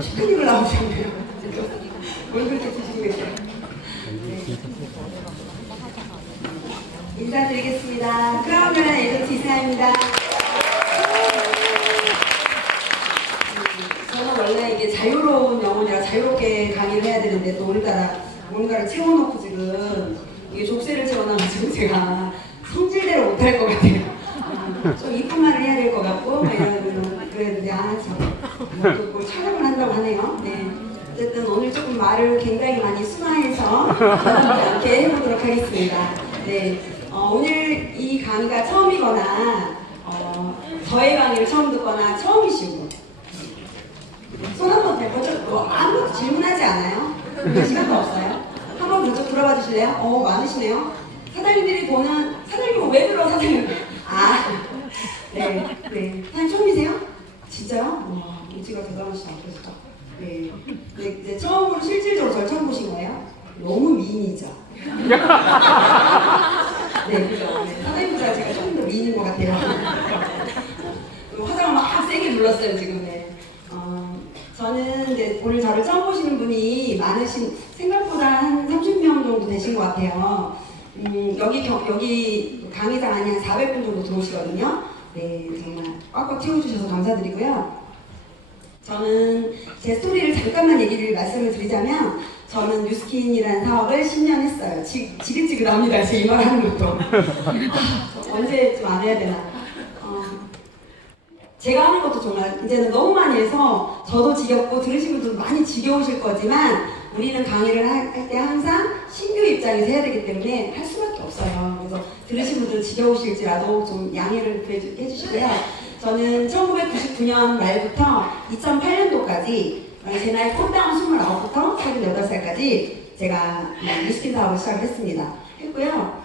슈크림을 나오셨네요. 뭘 그렇게 드시고 계세요? 네. 인사드리겠습니다. 크라운이라는 에이전시 이사입니다. 저는 원래 이게 자유로운 영혼이라 자유롭게 강의를 해야 되는데 또 오늘따라 채워놓고 지금 이게 족쇄를 채워놔가지고 제가 성질대로 못할 것 같아요. 좀 이쁜 말을 해야 될 것 같고 그랬는데 뭘 촬영을 한다고 하네요. 네. 어쨌든 오늘 조금 말을 굉장히 많이 순화해서 이렇게 해보도록 하겠습니다. 네. 오늘 이 강의가 처음이거나 저의 강의를 처음 듣거나 처음이시고 손 한번 대보죠. 아무것도 질문하지 않아요? 시간도 없어요? 한번 먼저 들어봐 주실래요? 많으시네요. 사장님들이 보는 사장님은 왜 들어 사장님? 네. 사장님 처음이세요? 진짜요? 와, 인지가 대단하시다. 그래서 네. 이제 처음으로 실질적으로 저를 처음 보신 거예요? 너무 미인이죠. 네, 그죠. 네, 사장님보다 제가 조금 더 미인인 것 같아요. 화장을 막 세게 눌렀어요 지금. 네. 저는 이제 오늘 저를 처음 보시는 분이 많으신, 생각보다 한 30명 정도 되신 것 같아요. 여기 강의장 안에 한 400분 정도 들어오시거든요. 네, 정말 꽉꽉 채워주셔서 감사드리고요. 저는 제 스토리를 잠깐만 말씀을 드리자면, 저는 뉴스킨이라는 사업을 10년 했어요. 지긋지긋합니다. 제 이 말 하는 것도. 언제쯤 안 해야 되나. 제가 하는 것도 정말 이제는 너무 많이 해서 저도 지겹고 들으신 분들도 많이 지겨우실 거지만, 우리는 강의를 할 때 항상 신규 입장에서 해야 되기 때문에 할 수밖에 없어요. 그래서 들으신 분들 지겨우실지라도 좀 양해를 해주시고요. 저는 1999년 말부터 2008년도까지 제 나이 꼴당 29부터 38살까지 제가 뉴스킨 사업을 시작을 했고요.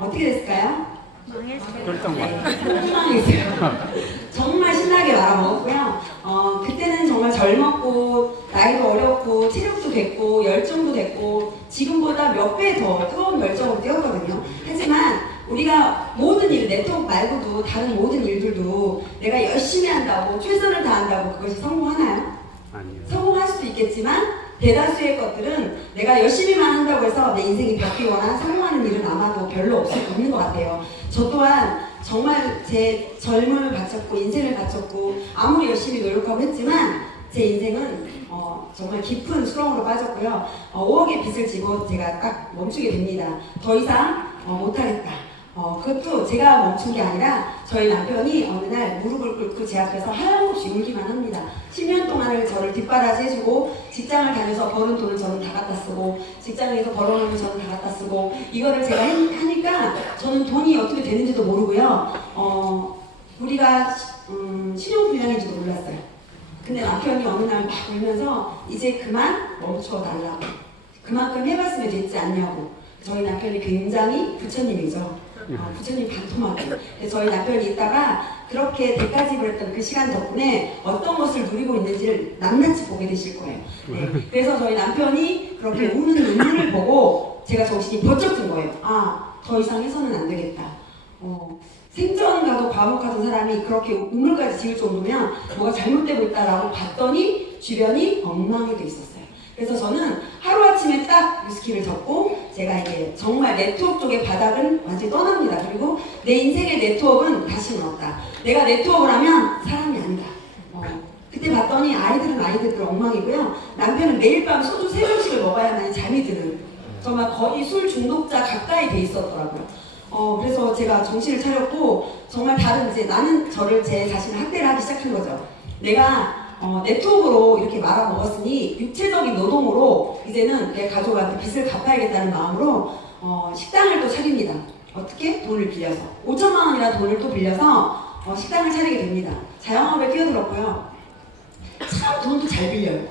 어떻게 됐을까요? 망했어요. 정말 신나게 말아먹었고요. 그때는 정말 젊었고 나이도 어렸고 체력도 됐고 열정도 됐고 지금보다 몇 배 더 뜨거운 열정으로 뛰었거든요. 하지만 우리가 모든 일, 네트워크 말고도 다른 모든 일들도 내가 열심히 한다고 최선을 다한다고 그것이 성공하나요? 아니요. 성공할 수도 있겠지만 대다수의 것들은 내가 열심히만 한다고 해서 내 인생이 바뀌거나 성공하는 일은 아마도 별로 없는 것 같아요. 저 또한 정말 제 젊음을 바쳤고 인생을 바쳤고 아무리 열심히 노력하고 했지만 제 인생은 정말 깊은 수렁으로 빠졌고요. 5억의 빚을 지고 제가 딱 멈추게 됩니다. 더 이상 못하겠다. 그것도 제가 멈춘 게 아니라 저희 남편이 어느 날 무릎을 꿇고 제 앞에서 하염없이 울기만 합니다. 10년 동안을 저를 뒷바라지 해주고 직장을 다녀서 버는 돈을 저는 다 갖다 쓰고 직장에서 벌어놓은 돈 저는 다 갖다 쓰고 이거를 제가 하니까 저는 돈이 어떻게 되는지도 모르고요. 우리가 신용불량인지도 몰랐어요. 근데 남편이 어느 날 막 울면서 이제 그만 멈춰달라고, 그만큼 해봤으면 됐지 않냐고. 저희 남편이 굉장히 부처님이죠. 부처님 반토막이. 저희 남편이 있다가 그렇게 대가집을 했던 그 시간 덕분에 어떤 것을 누리고 있는지를 낱낱이 보게 되실 거예요. 네. 그래서 저희 남편이 그렇게 우는 눈물을 보고 제가 정신이 번쩍 든 거예요. 더 이상 해서는 안 되겠다. 생전가도 과묵하던 사람이 그렇게 우물까지 지을 정도면 뭐가 잘못되고 있다라고 봤더니 주변이 엉망이 돼 있었어요. 그래서 저는 하루아침에 딱 위스키를 접고 제가 이제 정말 네트워크 쪽의 바닥은 완전히 떠납니다. 그리고 내 인생의 네트워크는 다시는 없다. 내가 네트워크를 하면 사람이 아니다. 그때 봤더니 아이들은 아이들대로 엉망이고요. 남편은 매일 밤 소주 3병씩을 먹어야만 잠이 드는, 정말 거의 술 중독자 가까이 돼 있었더라고요. 그래서 제가 정신을 차렸고 정말 다른, 이제 나는 제 자신을 학대를 하기 시작한 거죠. 내가 네트워크로 이렇게 말아먹었으니 육체적인 노동으로 이제는 내 가족한테 빚을 갚아야겠다는 마음으로 식당을 또 차립니다. 어떻게? 돈을 빌려서 5천만 원이라는 돈을 또 빌려서 식당을 차리게 됩니다. 자영업에 뛰어들었고요. 참 돈도 잘 빌려요.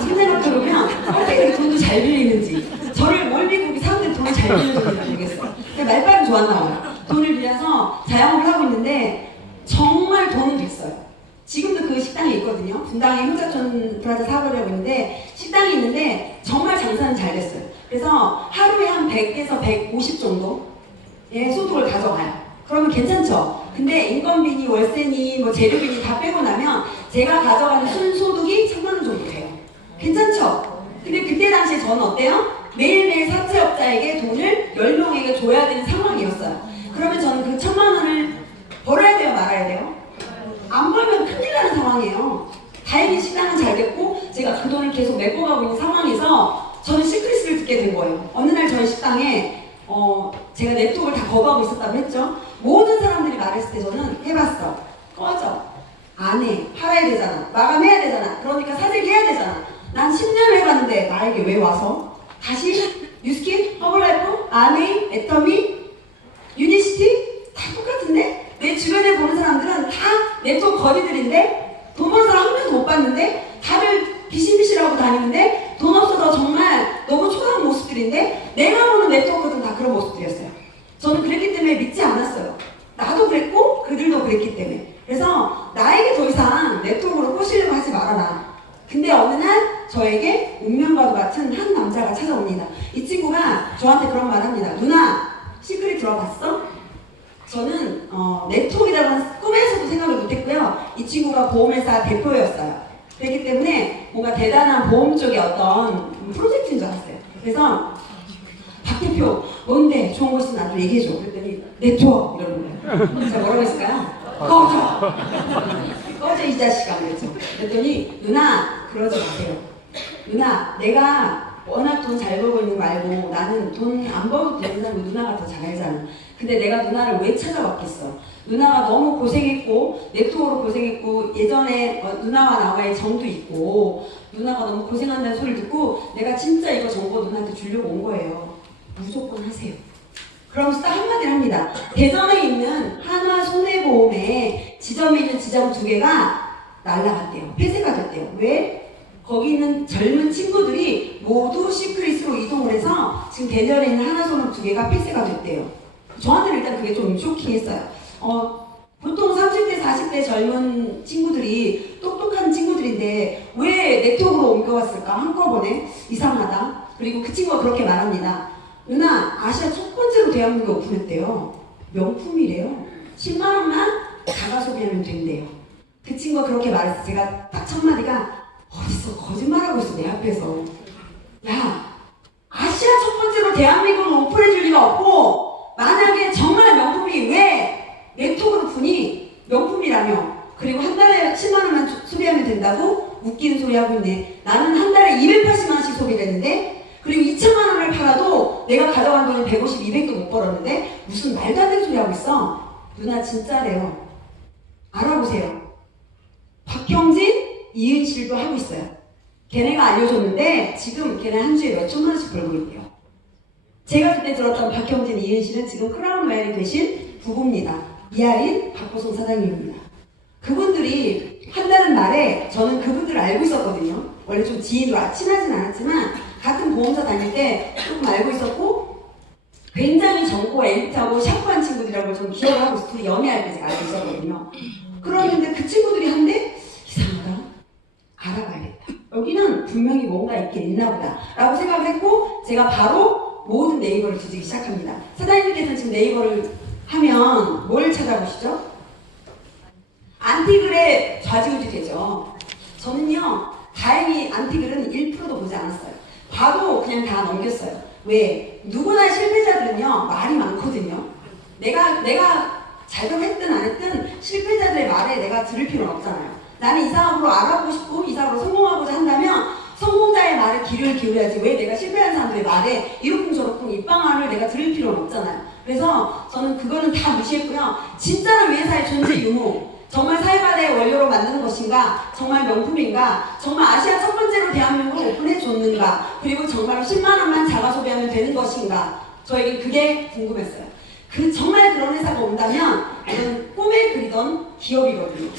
지금 생각해보면 어떻게 돈도 잘 빌리는지, 저를 뭘 믿고 사람들이 돈을 잘 빌리는지 모르겠어요. 말빨은 좋았나 봐요. 돈을 빌려서 자영업을 하고 있는데 정말 돈은 됐어요. 지금도 그 식당에 있거든요. 분당에 효자촌 프라자 사업을 하고 있는데 식당이 있는데 정말 장사는 잘 됐어요. 그래서 하루에 한 100에서 150 정도의 소득을 가져가요. 그러면 괜찮죠? 근데 인건비니 월세니 뭐 재료비니 다 빼고 나면 제가 가져가는 순소득이 1000만 원 정도 돼요. 괜찮죠? 근데 그때 당시에 저는 어때요? 매일매일 사채업자에게 돈을 10명에게 줘야 되는 상황이었어요. 그러면 저는 그 1000만 원을 벌어야 돼요? 말아야 돼요? 안 벌면 큰일 나는 상황이에요. 다행히 식당은 잘 됐고 제가 그 돈을 계속 메꿔가고 있는 상황에서 저는 시크릿을 듣게 된 거예요. 어느 날 저희 식당에 제가 냅톡을 다 거부하고 있었다고 했죠. 모든 사람들이 말했을 때 저는 해봤어. 꺼져. 안 해. 팔아야 되잖아. 마감해야 되잖아. 그러니까 사재기해야 되잖아. 난 10년을 해봤는데 나에게 왜 와서? 다시 뉴스킨, 허블라이프, 아메이, 애터미, 유니시티 다 똑같은데? 내 주변에 보는 사람들은 다 냅톡 거지들인데 돈 버는 사람 한 명도 못 봤는데 다들 비실비실하고 다니는데 돈 없어서 정말 너무 초라한 모습들인데 내가 보는 냅톡들은 다 그런 모습들이었어요. 저는 그랬기 때문에 믿지 않았어요. 나도 그랬고 그들도 그랬기 때문에. 그래서 나에게 더 이상 냅톡으로 꼬시려고 하지 말아라. 근데 어느 날 저에게 운명과도 같은 한 남자가 찾아옵니다. 이 친구가 저한테 그런 말을 합니다. 누나, 시크릿 들어봤어? 저는 냅톡이라고 하는 꿈에서도 생각을 못했고요. 이 친구가 보험회사 대표였어요. 그렇기 때문에 뭔가 대단한 보험 쪽의 어떤 프로젝트인 줄 알았어요. 그래서 박 대표 뭔데 좋은 거 있으면 나도 얘기해줘. 그랬더니 냅톡 이러는 거예요. 제가 뭐라고 했을까요? 꺼져! 꺼져 이 자식아 그랬죠. 그랬더니 누나 그러지 마세요. 누나 내가 워낙 돈 잘 벌고 있는 거 알고 나는 돈 안 벌어도 된다고 누나가 더 잘 알잖아. 근데 내가 누나를 왜 찾아왔겠어? 누나가 너무 고생했고 냅톡으로 고생했고 예전에 누나와 나와의 정도 있고 누나가 너무 고생한다는 소리를 듣고 내가 진짜 이거 정보 누나한테 주려고 온 거예요. 무조건 하세요. 그러면서 딱 한마디를 합니다. 대전에 있는 한화 손해보험에 지점에 있는 지점 2개가 날라갔대요. 폐쇄가 됐대요. 왜? 거기 있는 젊은 친구들이 모두 시크릿으로 이동을 해서 지금 대전에 있는 하나손업 2개가 폐쇄가 됐대요. 저한테는 일단 그게 좀 쇼킹했어요. 보통 30대, 40대 젊은 친구들이 똑똑한 친구들인데 왜 넥톡으로 옮겨왔을까? 한꺼번에 이상하다. 그리고 그 친구가 그렇게 말합니다. 누나, 아시아 첫 번째로 대한민국에 오픈했대요. 명품이래요. 10만 원만 자가 소비하면 된대요. 그 친구가 그렇게 말했어요. 제가 딱 첫 마디가 어디서 거짓말하고 있어 내 앞에서. 야, 아시아 첫 번째로 대한민국을 오픈해줄 리가 없고 만약에 정말 명품이 왜 넥톡으로 푸니? 명품이라며. 그리고 한 달에 10만 원만 소비하면 된다고? 웃기는 소리 하고 있네. 나는 한 달에 280만 원씩 소비를 했는데 그리고 2천만 원을 팔아도 내가 가져간 돈이 150, 200도 못 벌었는데 무슨 말도 안 되는 소리 하고 있어? 누나 진짜래요. 알아보세요. 박형진, 이은실도 하고 있어요. 걔네가 알려줬는데 지금 걔네 한 주에 몇 천만 원씩 벌고 있대요. 제가 그때 들었던 박형진, 이은실은 지금 크라운웨어에 계신 부부입니다. 이하린, 박보성 사장님입니다. 그분들이 한다는 말에 저는 그분들을 알고 있었거든요. 원래 좀 지인으로 친하진 않았지만 같은 보험사 다닐 때 조금 알고 있었고 굉장히 젊고 엘리트하고 샤프한 친구들이라고 좀 기억을 하고 있어요. 둘이 연애할 때 제가 알고 있었거든요. 그러는데 그 친구들이 한데 이상하다. 알아봐야겠다. 여기는 분명히 뭔가 있긴 있나 보다 라고 생각을 했고 제가 바로 모든 네이버를 뒤지기 시작합니다. 사장님께서는 지금 네이버를 하면 뭘 찾아보시죠? 안티글에 좌지우지 되죠. 저는요 다행히 안티글은 1%도 보지 않았어요. 봐도 그냥 다 넘겼어요. 왜? 누구나 실패자들은요 말이 많거든요. 내가 잘못했든 안 했든 실패자들의 말에 내가 들을 필요는 없잖아요. 나는 이 사업으로 알아보고 싶고 이 사업으로 성공하고자 한다면 성공자의 말에 귀를 기울여야지 왜 내가 실패한 사람들의 말에 이러쿵저러쿵 입방아를 내가 들을 필요는 없잖아요. 그래서 저는 그거는 다 무시했고요. 진짜로 이 회사의 존재 유무 정말 사회바다의 원료로 만드는 것인가? 정말 명품인가? 정말 아시아 첫 번째로 대한민국을 오픈해줬는가? 그리고 정말 10만 원만 자가 소비하면 되는 것인가? 저에게 그게 궁금했어요. 정말 그런 회사가 온다면 저는 꿈에 그리던 기업이거든요.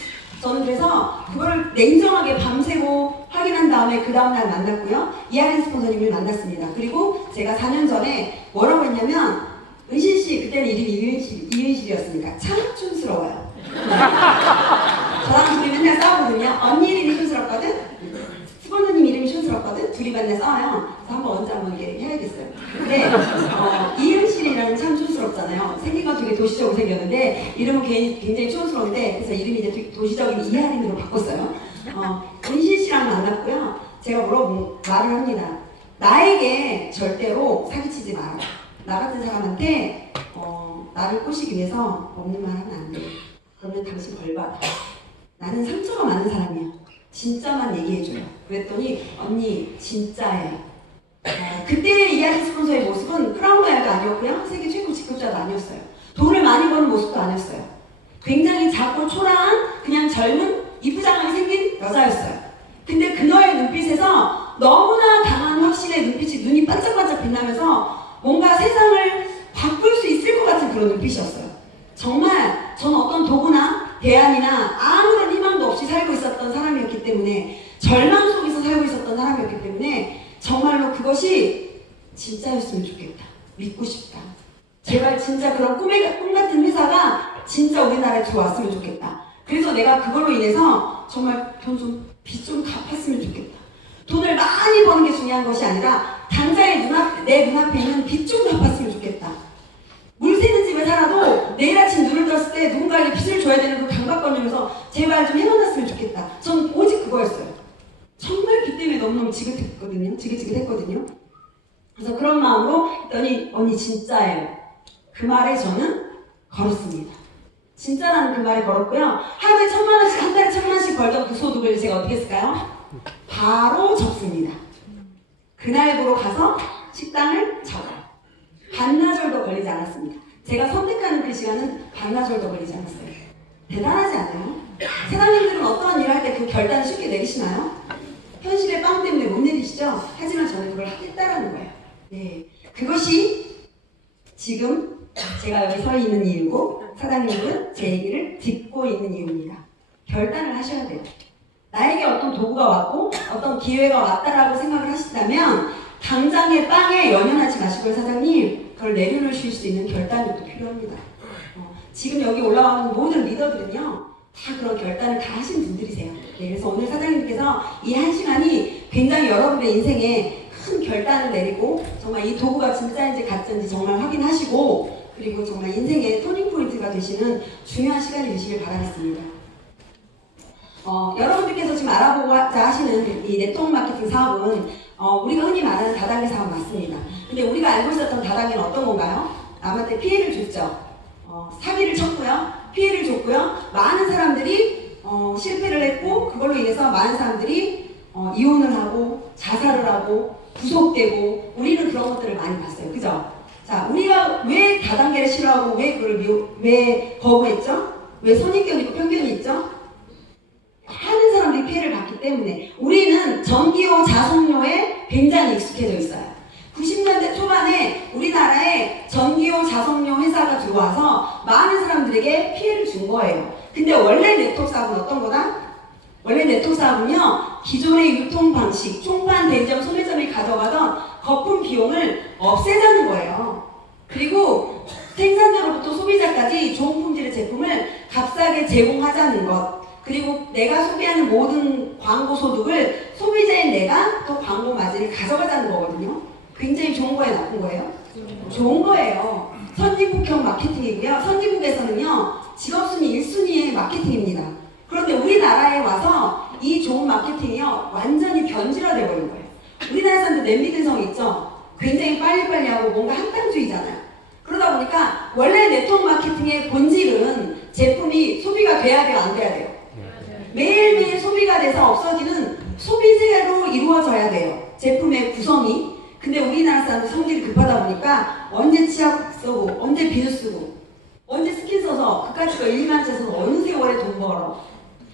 저는 그래서 그걸 냉정하게 밤새고 확인한 다음에 그 다음날 만났고요. 이하린 스폰서님을 만났습니다. 그리고 제가 4년 전에 뭐라고 했냐면 은실씨, 그때는 이름이 이은실이었으니까 참 촌스러워요. 저랑 둘이 맨날 싸우거든요. 언니 이름이 촌스럽거든? 스폰서님 이름이 촌스럽거든? 둘이 맨날 싸워요. 그래서 한번 언제 한번 이게 해야겠어요. 근데 이응실이라는 참 촌스럽잖아요. 생긴 건 되게 도시적으로 생겼는데 이름은 굉장히 촌스러운데 그래서 이름이 이제 도시적인 이하림으로 바꿨어요. 은실 씨랑 만났고요. 제가 뭐라고 말을 합니다. 나에게 절대로 사기치지 마라. 나 같은 사람한테 나를 꼬시기 위해서 없는 말 하면 안 돼. 그러면 당신 벌받아. 나는 상처가 많은 사람이야. 진짜만 얘기해줘요. 그랬더니 언니 진짜예요. 그때의 이하리 스폰서의 모습은 크라운 로얄도 아니었고요. 세계 최고 직급자도 아니었어요. 돈을 많이 버는 모습도 아니었어요. 굉장히 작고 초라한 그냥 젊은 이쁘장하게 생긴 여자였어요. 근데 그녀의 눈빛에서 너무나 강한 확신의 눈빛이 눈이 반짝반짝 빛나면서 뭔가 세상을 바꿀 수 있을 것 같은 그런 눈빛이었어요. 정말 저는 어떤 도구나 대안이나 아무런 희망도 없이 살고 있었던 사람이었기 때문에 절망 속에서 살고 있었던 사람이었기 때문에 정말로 그것이 진짜였으면 좋겠다. 믿고 싶다. 제발 진짜 그런 꿈 같은 회사가 진짜 우리나라에 들어왔으면 좋겠다. 그래서 내가 그걸로 인해서 정말 빚 좀 갚았으면 좋겠다. 돈을 많이 버는 게 중요한 것이 아니라 당장의 내 눈앞에 있는 빚 좀 갚았으면 좋겠다. 물 새는 집에 살아도 내일 아침 눈을 떴을 때 누군가에게 빚을 줘야 되는 걸 강박거리면서 제발 좀 해만났으면 좋겠다. 전 오직 그거였어요. 정말 빚 때문에 너무너무 지긋지긋했거든요. 그래서 그런 마음으로 했더니 언니 진짜예요. 그 말에 저는 걸었습니다. 진짜라는 그 말에 걸었고요. 하루에 1,000만 원씩, 한 달에 1,000만 원씩 벌던 그 소득을 제가 어떻게 했을까요? 바로 접습니다. 그날부로 가서 식당을 접어요. 반나절도 걸리지 않았습니다. 제가 선택하는 그 시간은 반나절도 걸리지 않았어요. 대단하지 않아요? 사장님들은 어떠한 일을 할 때 그 결단을 쉽게 내리시나요? 현실의 빵 때문에 못 내리시죠? 하지만 저는 그걸 하겠다라는 거예요. 네, 그것이 지금 제가 여기 서 있는 이유고 사장님은 제 얘기를 듣고 있는 이유입니다. 결단을 하셔야 돼요. 나에게 어떤 도구가 왔고 어떤 기회가 왔다라고 생각을 하신다면 당장의 빵에 연연하지 마시고요. 사장님, 그걸 내려놓으실 수 있는 결단력도 필요합니다. 지금 여기 올라오는 모든 리더들은요 다 그런 결단을 다 하신 분들이세요. 네, 그래서 오늘 사장님께서 이 한 시간이 굉장히 여러분의 인생에 큰 결단을 내리고 정말 이 도구가 진짜인지 가짜인지 정말 확인하시고 그리고 정말 인생의 터닝포인트가 되시는 중요한 시간이 되시길 바라겠습니다. 여러분들께서 지금 알아보고자 하시는 이 네트워크 마케팅 사업은 우리가 흔히 말하는 다단계 사업 맞습니다. 근데 우리가 알고 있었던 다단계는 어떤 건가요? 남한테 피해를 줬죠. 사기를 쳤고요. 피해를 줬고요. 많은 사람들이 실패를 했고 그걸로 인해서 많은 사람들이 이혼을 하고 자살을 하고 구속되고 우리는 그런 것들을 많이 봤어요. 그죠? 자, 우리가 왜 다단계를 싫어하고 왜 그걸 왜 거부했죠? 왜 선입견이 있고 편견이 있죠? 많은 사람들이 피해를 받기 때문에 우리는 전기요, 자석료에 굉장히 익숙해져 있어요. 90년대 초반에 우리나라에 전기요, 자석료 회사가 들어와서 많은 사람들에게 피해를 준 거예요. 근데 원래 네트워크 사업은 어떤 거다? 원래 네트워크 사업은요, 기존의 유통 방식, 총판, 대리점, 소매점이 가져가던 거품 비용을 없애자는 거예요. 그리고 생산자로부터 소비자까지 좋은 품질의 제품을 값싸게 제공하자는 것. 그리고 내가 소비하는 모든 광고 소득을 소비자인 내가 또 광고 마진을 가져가자는 거거든요. 굉장히 좋은 거예요, 나쁜 거예요? 좋은 거예요. 선진국형 마케팅이고요. 선진국에서는요, 직업순위 1순위의 마케팅입니다. 그런데 우리나라에 와서 이 좋은 마케팅이요, 완전히 변질화되어 버린 거예요. 우리나라 사람들 냄비 근성이 있죠? 굉장히 빨리빨리 하고 뭔가 한탕주의잖아요. 그러다 보니까 원래 네트워크 마케팅의 본질은 제품이 소비가 돼야 돼요, 안 돼야 돼요? 매일매일 소비가 돼서 없어지는 소비재로 이루어져야 돼요. 제품의 구성이. 근데 우리나라 사람들 성질이 급하다 보니까 언제 치약 쓰고 언제 비누 쓰고 언제 스킨 써서 그까짓 거 1, 2만 원짜리 써서 어느 세월에 돈 벌어.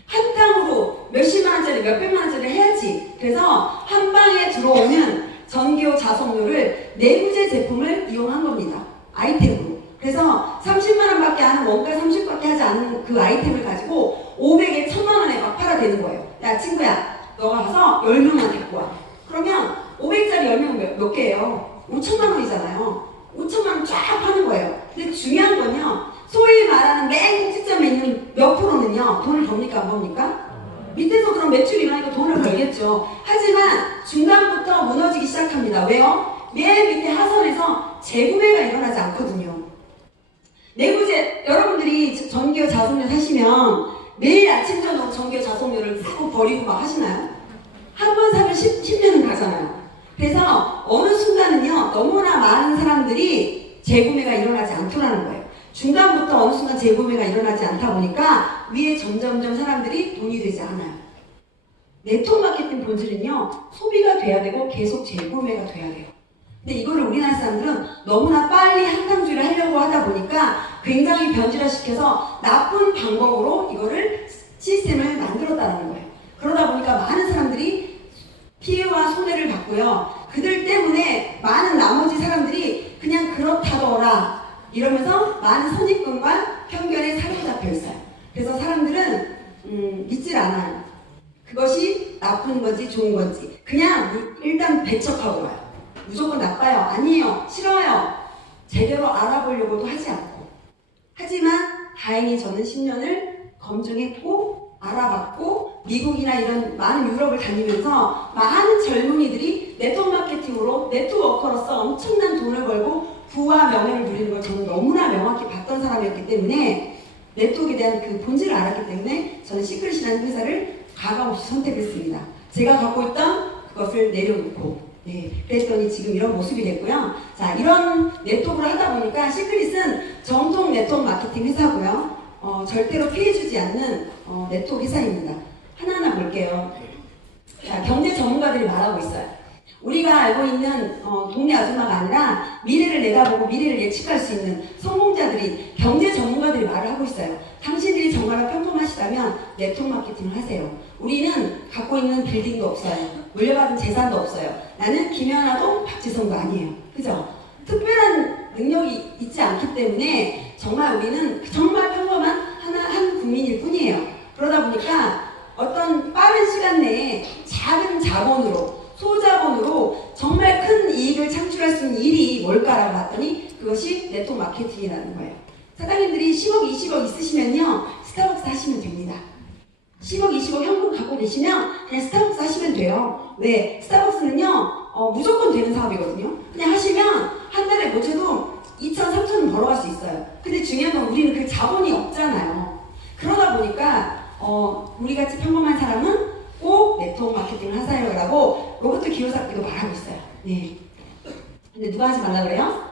한탕으로 몇십만 원짜리 몇백만 원짜리 해야지. 그래서 한 방에 들어오는 전기요, 자석료를 내부재 제품을 이용한 겁니다. 아이템으로. 그래서 30만 원밖에 안 하는 원가 30밖에 하지 않는 그 아이템을 가지고 500에 1000만 원에 막 팔아대는 거예요. 야 친구야, 너가 가서 10명만 데리고 와. 그러면 500짜리 10명 몇 개예요? 5천만 원이잖아요. 5천만 원 쫙 파는 거예요. 근데 중요한 건요, 소위 말하는 맨 꼭지점에 있는 몇 프로는요, 돈을 법니까 안 법니까? 밑에서 그럼 매출이 일어나니까 돈을 벌겠죠. 하지만 중간부터 무너지기 시작합니다. 왜요? 맨 밑에 하선에서 재구매가 일어나지 않거든요. 내구재, 여러분들이 전기요 자석료 사시면 매일 아침 저녁 전기요 자석료를 쓰고 버리고 막 하시나요? 한 번 사면 10년은 가잖아요. 그래서 어느 순간은요, 너무나 많은 사람들이 재구매가 일어나지 않더라는 거예요. 중간부터 어느 순간 재구매가 일어나지 않다 보니까 위에 점점점 사람들이 돈이 되지 않아요. 네트워크 마케팅 본질은요, 소비가 돼야 되고 계속 재구매가 돼야 돼요. 근데 이거를 우리나라 사람들은 너무나 빨리 한강주의를 하려고 하다 보니까 굉장히 변질화시켜서 나쁜 방법으로 이거를 시스템을 만들었다는 거예요. 그러다 보니까 많은 사람들이 피해와 손해를 받고요. 그들 때문에 많은 나머지 사람들이 그냥 그렇다더라 이러면서 많은 선입견과 편견에 사로잡혀 있어요. 그래서 사람들은 믿질 않아요. 그것이 나쁜 건지 좋은 건지 그냥 일단 배척하고 와요. 무조건 나빠요. 아니에요. 싫어요. 제대로 알아보려고도 하지 않고. 하지만 다행히 저는 10년을 검증했고 알아봤고 미국이나 이런 많은 유럽을 다니면서 많은 젊은이들이 네트워크 마케팅으로 네트워커로서 엄청난 돈을 벌고 부와 명예를 누리는 걸 저는 너무나 명확히 봤던 사람이었기 때문에 네트워크에 대한 그 본질을 알았기 때문에 저는 시크릿이라는 회사를 가감없이 선택했습니다. 제가 갖고 있던 그것을 내려놓고 그랬더니 지금 이런 모습이 됐고요. 자, 이런 네트워크를 하다 보니까 시크릿은 정통 네트워크 마케팅 회사고요. 절대로 피해주지 않는 네트워크 회사입니다. 하나하나 볼게요. 자, 경제 전문가들이 말하고 있어요. 우리가 알고 있는 동네 아줌마가 아니라 미래를 내다보고 미래를 예측할 수 있는 성공자들이 경제 전문가들이 말을 하고 있어요. 당신들이 정말 평범하시다면 네트워크 마케팅을 하세요. 우리는 갖고 있는 빌딩도 없어요. 물려받은 재산도 없어요. 나는 김연아도 박지성도 아니에요. 그죠? 특별한 능력이 있지 않기 때문에 정말 우리는 정말 평범한 한 국민일 뿐이에요. 그러다 보니까 어떤 빠른 시간 내에 작은 자본으로 소자본으로 정말 큰 이익을 창출할 수 있는 일이 뭘까라고 봤더니 그것이 네트워크 마케팅이라는 거예요. 사장님들이 10억, 20억 있으시면요 스타벅스 하시면 됩니다. 10억, 20억 현금 갖고 계시면 그냥 스타벅스 하시면 돼요. 왜? 스타벅스는요 무조건 되는 사업이거든요. 그냥 하시면 한 달에 못해도 2천, 3천은 벌어갈 수 있어요. 근데 중요한 건 우리는 그 자본이 없잖아요. 그러다 보니까 우리같이 평범한 사람은 꼭 네트워크 마케팅을 하세요라고 로버트 기요사키도 말하고 있어요. 네. 근데 누가 하지 말라 그래요?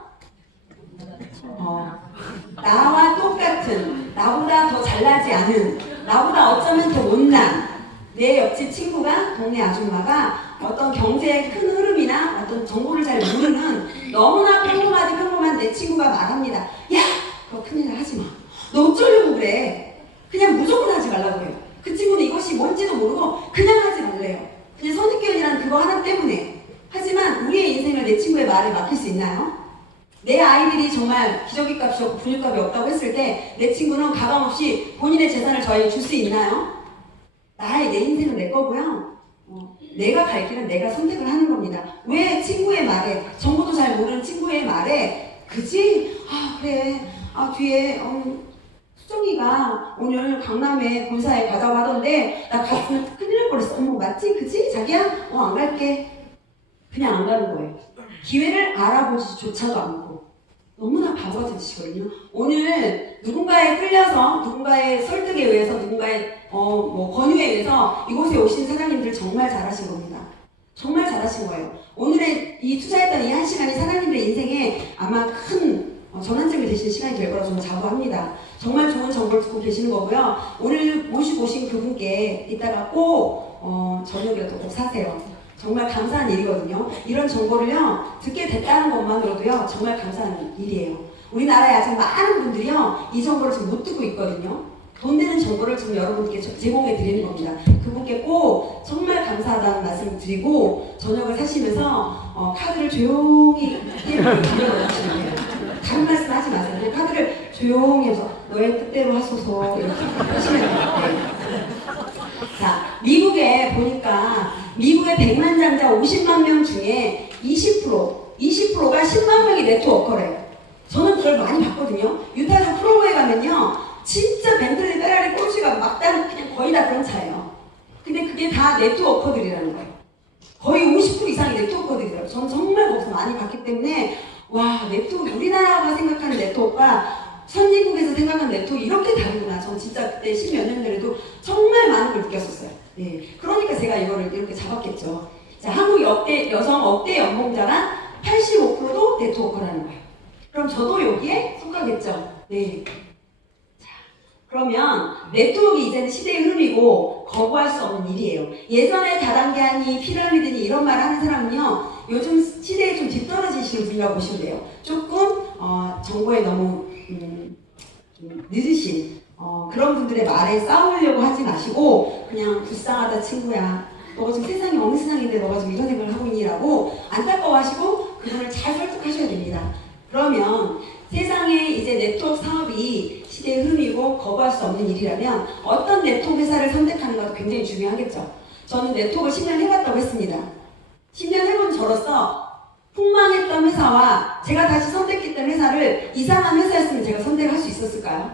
나와 똑같은, 나보다 더 잘나지 않은, 나보다 어쩌면 더 못난 내 옆집 친구가, 동네 아줌마가 어떤 경제의 큰 흐름이나 어떤 정보를 잘 모르는 너무나 평범한 내 친구가 말합니다. 야! 그거 큰일 하지 마. 너 어쩌려고 그래? 그냥 무조건 하지 말라고 해요. 그 친구는 이것이 뭔지도 모르고 그냥 하지 말래요. 그냥 선입견이라는 그거 하나 때문에. 하지만 우리의 인생을 내 친구의 말에 맡길 수 있나요? 내 아이들이 정말 기저귀 값이 없고 분유값이 없다고 했을 때 내 친구는 가감없이 본인의 재산을 저에게 줄 수 있나요? 내 인생은 내 거고요. 내가 갈 길은 내가 선택을 하는 겁니다. 왜 친구의 말에, 정보도 잘 모르는 친구의 말에 그지? 그래. 뒤에 수정이가 오늘 강남에 본사에 가자고 하던데 나 갔으면 큰일 날 뻔했어. 맞지? 그치? 자기야? 안 갈게. 그냥 안 가는 거예요. 기회를 알아보지조차도 않고. 너무나 바보 같은 짓이거든요. 오늘 누군가에 끌려서, 누군가의 설득에 의해서, 누군가의 권유에 의해서 이곳에 오신 사장님들 정말 잘하신 겁니다. 정말 잘하신 거예요. 오늘의 이 투자했던 이 한 시간이 사장님들의 인생에 아마 큰 전환점이 되시는 시간이 될 거라 저는 자부합니다. 정말 좋은 정보를 듣고 계시는 거고요. 오늘 모시고 오신 그분께 이따가 꼭 저녁이라도 꼭 사세요. 정말 감사한 일이거든요. 이런 정보를요 듣게 됐다는 것만으로도요 정말 감사한 일이에요. 우리나라에 아직 많은 분들이요 이 정보를 지금 못 듣고 있거든요. 돈 되는 정보를 지금 여러분께 제공해 드리는 겁니다. 그분께 꼭 정말 감사하다는 말씀을 드리고 저녁을 사시면서 카드를 조용히 때문에 돌려놓으시면 돼요. 다른 말씀 하지 마세요. 카드를 조용히 해서 너의 뜻대로 하소서 이렇게 하시면 돼요. 네. 자, 미국에 보니까 미국의 100만 장자 50만 명 중에 20%가 10만 명이 네트워커래요. 저는 그걸 많이 봤거든요. 유타주 프로보에 가면요 진짜 벤틀리, 페라리, 꼴찌가 막단 그냥 거의 다 그런 차예요. 그게 다 네트워커들이라는 거예요. 거의 50% 이상이 네트워커들이더라고요. 저는 정말 거기서 많이 봤기 때문에 와, 네트워크, 우리나라가 생각하는 네트워크가 선진국에서 생각하는 네트워크 이렇게 다르구나. 전 진짜 그때 10몇 년 전에도 정말 많은 걸 느꼈었어요. 네. 그러니까 제가 이거를 이렇게 잡았겠죠. 자, 한국 여성 억대 연봉자가 85%도 네트워커라는 거예요. 그럼 저도 여기에 속하겠죠. 네. 자, 그러면 네트워크 이제는 시대의 흐름이고 거부할 수 없는 일이에요. 예전에 다단계하니 피라미드니 이런 말 하는 사람은요, 요즘 시대에 좀 뒤떨어지시는 분이라고 보시면 돼요. 조금 정보에 너무 좀 늦으신 그런 분들의 말에 싸우려고 하지 마시고 그냥 불쌍하다 친구야. 너가 지금 세상이 어느 세상인데 너가 지금 이런 생각을 하고 있니라고 안타까워하시고 그분을 잘 설득하셔야 됩니다. 그러면 세상에 이제 네트워크 사업이 시대의 흐름이고 거부할 수 없는 일이라면 어떤 네트워크 회사를 선택하는가도 굉장히 중요하겠죠. 저는 네트워크를 10년 해봤다고 했습니다. 10년 해본 저로서 폭망했던 회사와 제가 다시 선택했던 회사를 이상한 회사였으면 제가 선택할 수 있었을까요?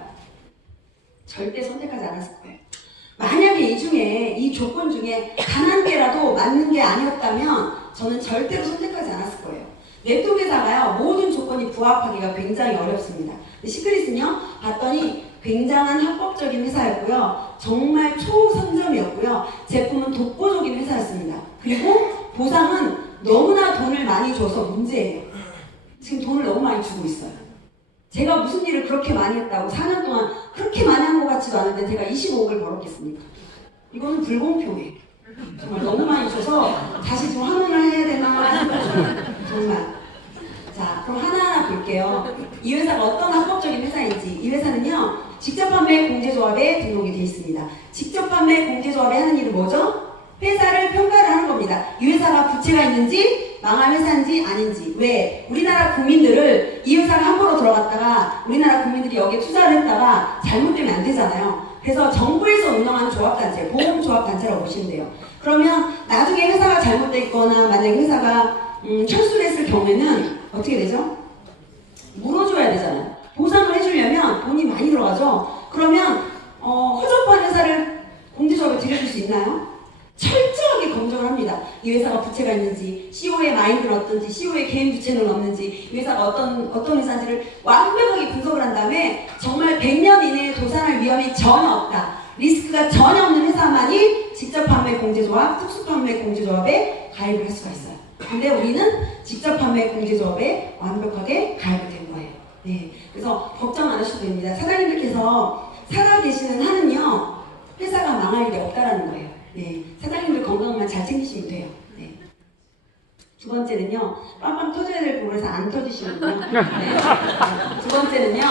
절대 선택하지 않았을 거예요. 만약에 이 중에 이 조건 중에 단 한 개라도 맞는 게 아니었다면 저는 절대로 선택하지 않았을 거예요. 네트워크 회사가요, 모든 조건이 부합하기가 굉장히 어렵습니다. 시크릿은요, 봤더니 굉장한 합법적인 회사였고요, 정말 초선점이었고요, 제품은 독보적인 회사였습니다. 그리고 보상은 너무나 돈을 많이 줘서 문제예요. 지금 돈을 너무 많이 주고 있어요. 제가 무슨 일을 그렇게 많이 했다고 4년 동안 그렇게 많이 한 것 같지도 않은데 제가 25억을 벌었겠습니까? 이거는 불공평해. 정말 너무 많이 줘서 다시 좀 환원을 해야 되나 정말. 자, 그럼 하나하나 볼게요. 이 회사가 어떤 합법적인 회사인지. 이 회사는요, 직접 판매 공제조합에 등록이 되어 있습니다. 직접 판매 공제조합이 하는 일은 뭐죠? 회사를 평가를 하는 겁니다. 이 회사가 부채가 있는지 망한 회사인지 아닌지. 왜? 우리나라 국민들을 이 회사가 함부로 들어갔다가 우리나라 국민들이 여기에 투자를 했다가 잘못되면 안 되잖아요. 그래서 정부에서 운영하는 조합단체, 보험조합단체라고 보시면 돼요. 그러면 나중에 회사가 잘못됐거나 만약에 회사가 철수를 했을 경우에는 어떻게 되죠? 물어줘야 되잖아요. 보상을 해주려면 돈이 많이 들어가죠. 그러면 허접한 회사를 공제조합에 들여줄 수 있나요? 철저하게 검증을 합니다. 이 회사가 부채가 있는지, CEO의 마인드는 어떤지, CEO의 개인 부채는 없는지, 이 회사가 어떤 회사인지를 완벽하게 분석을 한 다음에 정말 100년 이내에 도산할 위험이 전혀 없다, 리스크가 전혀 없는 회사만이 직접 판매 공제조합, 특수 판매 공제조합에 가입을 할 수가 있어요. 근데 우리는 직접 판매 공제조합에 완벽하게 가입이 된 거예요. 네, 그래서 걱정 안 하셔도 됩니다. 사장님들께서 살아계시는 한은요, 회사가 망할 일이 없다라는 거예요. 네, 사장님들 건강만 잘 챙기시면 돼요. 네. 두 번째는요, 빵빵 터져야 될 부분에서 안 터지시는군요. 네. 두 번째는요,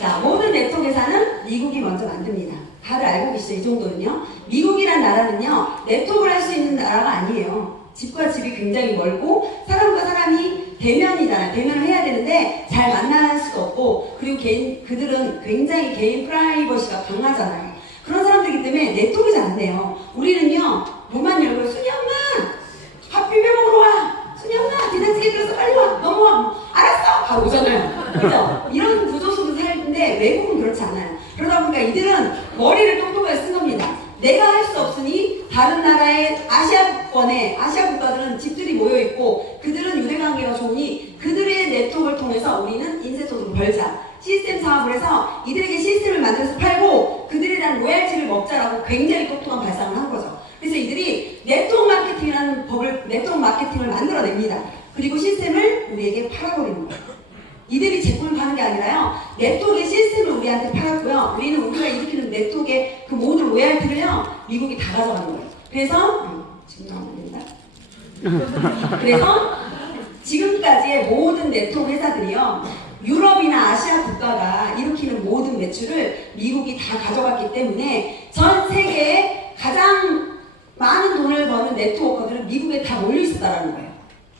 자, 모든 네트워크 회사는 미국이 먼저 만듭니다. 다들 알고 계시죠? 이 정도는요. 미국이란 나라는요, 네트워크를 할 수 있는 나라가 아니에요. 집과 집이 굉장히 멀고 사람과 사람이 대면이잖아요. 대면을 해야 되는데 잘 만날 수도 없고, 그리고 그들은 굉장히 개인 프라이버시가 강하잖아요. 그런 사람들이기 때문에 네트워크가 안 돼요. 우리는요, 문만 열고 순이 엄마! 밥 비벼 먹으러 와! 순이 엄마! 된장찌개 끓여서 빨리 와! 넘어와! 알았어! 바로 오잖아요. 그죠? 이런 구조 속에서 살는데 외국은 그렇지 않아요. 그러다 보니까 이들은 머리를 똑똑하게 쓴 겁니다. 내가 할 수 없으니 다른 나라의 아시아권의 아시아 국가들은 집들이 모여있고 그들은 유대관계가 좋으니 그들의 네트워크를 통해서 우리는 인쇄소득을 벌자. 시스템 사업을 해서 이들에게 시스템을 만들어서 팔고 그들에 대한 로얄티를 먹자라고 굉장히 똑똑한 발상을 한 거죠. 그래서 이들이 네트워크 마케팅이라는 네트워크 마케팅을 만들어냅니다. 그리고 시스템을 우리에게 팔아버리는 거예요. 이들이 제품을 파는 게 아니라요, 네트워크의 시스템을 우리한테 팔았고요, 우리는 우리가 일으키는 네트워크의 그 모든 로얄티를요, 미국이 다 가져가는 거예요. 그래서 지금 나옵니다. 그래서 지금까지의 모든 네트워크 회사들이요, 유럽이나 아시아 국가가 일으키는 모든 매출을 미국이 다 가져갔기 때문에 전 세계에 가장 많은 돈을 버는 네트워커들은 미국에 다 몰려 있었다는 거예요.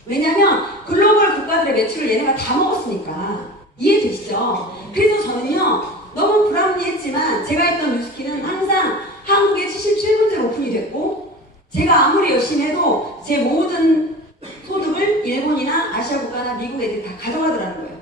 왜냐면 글로벌 국가들의 매출을 얘네가 다 먹었으니까. 이해되시죠? 그래서 저는요, 너무 불합리했지만 제가 했던 뉴스키는 항상 한국에 77번째 오픈이 됐고, 제가 아무리 열심히 해도 제 모든 소득을 일본이나 아시아 국가나 미국 애들이 다 가져가더라는 거예요.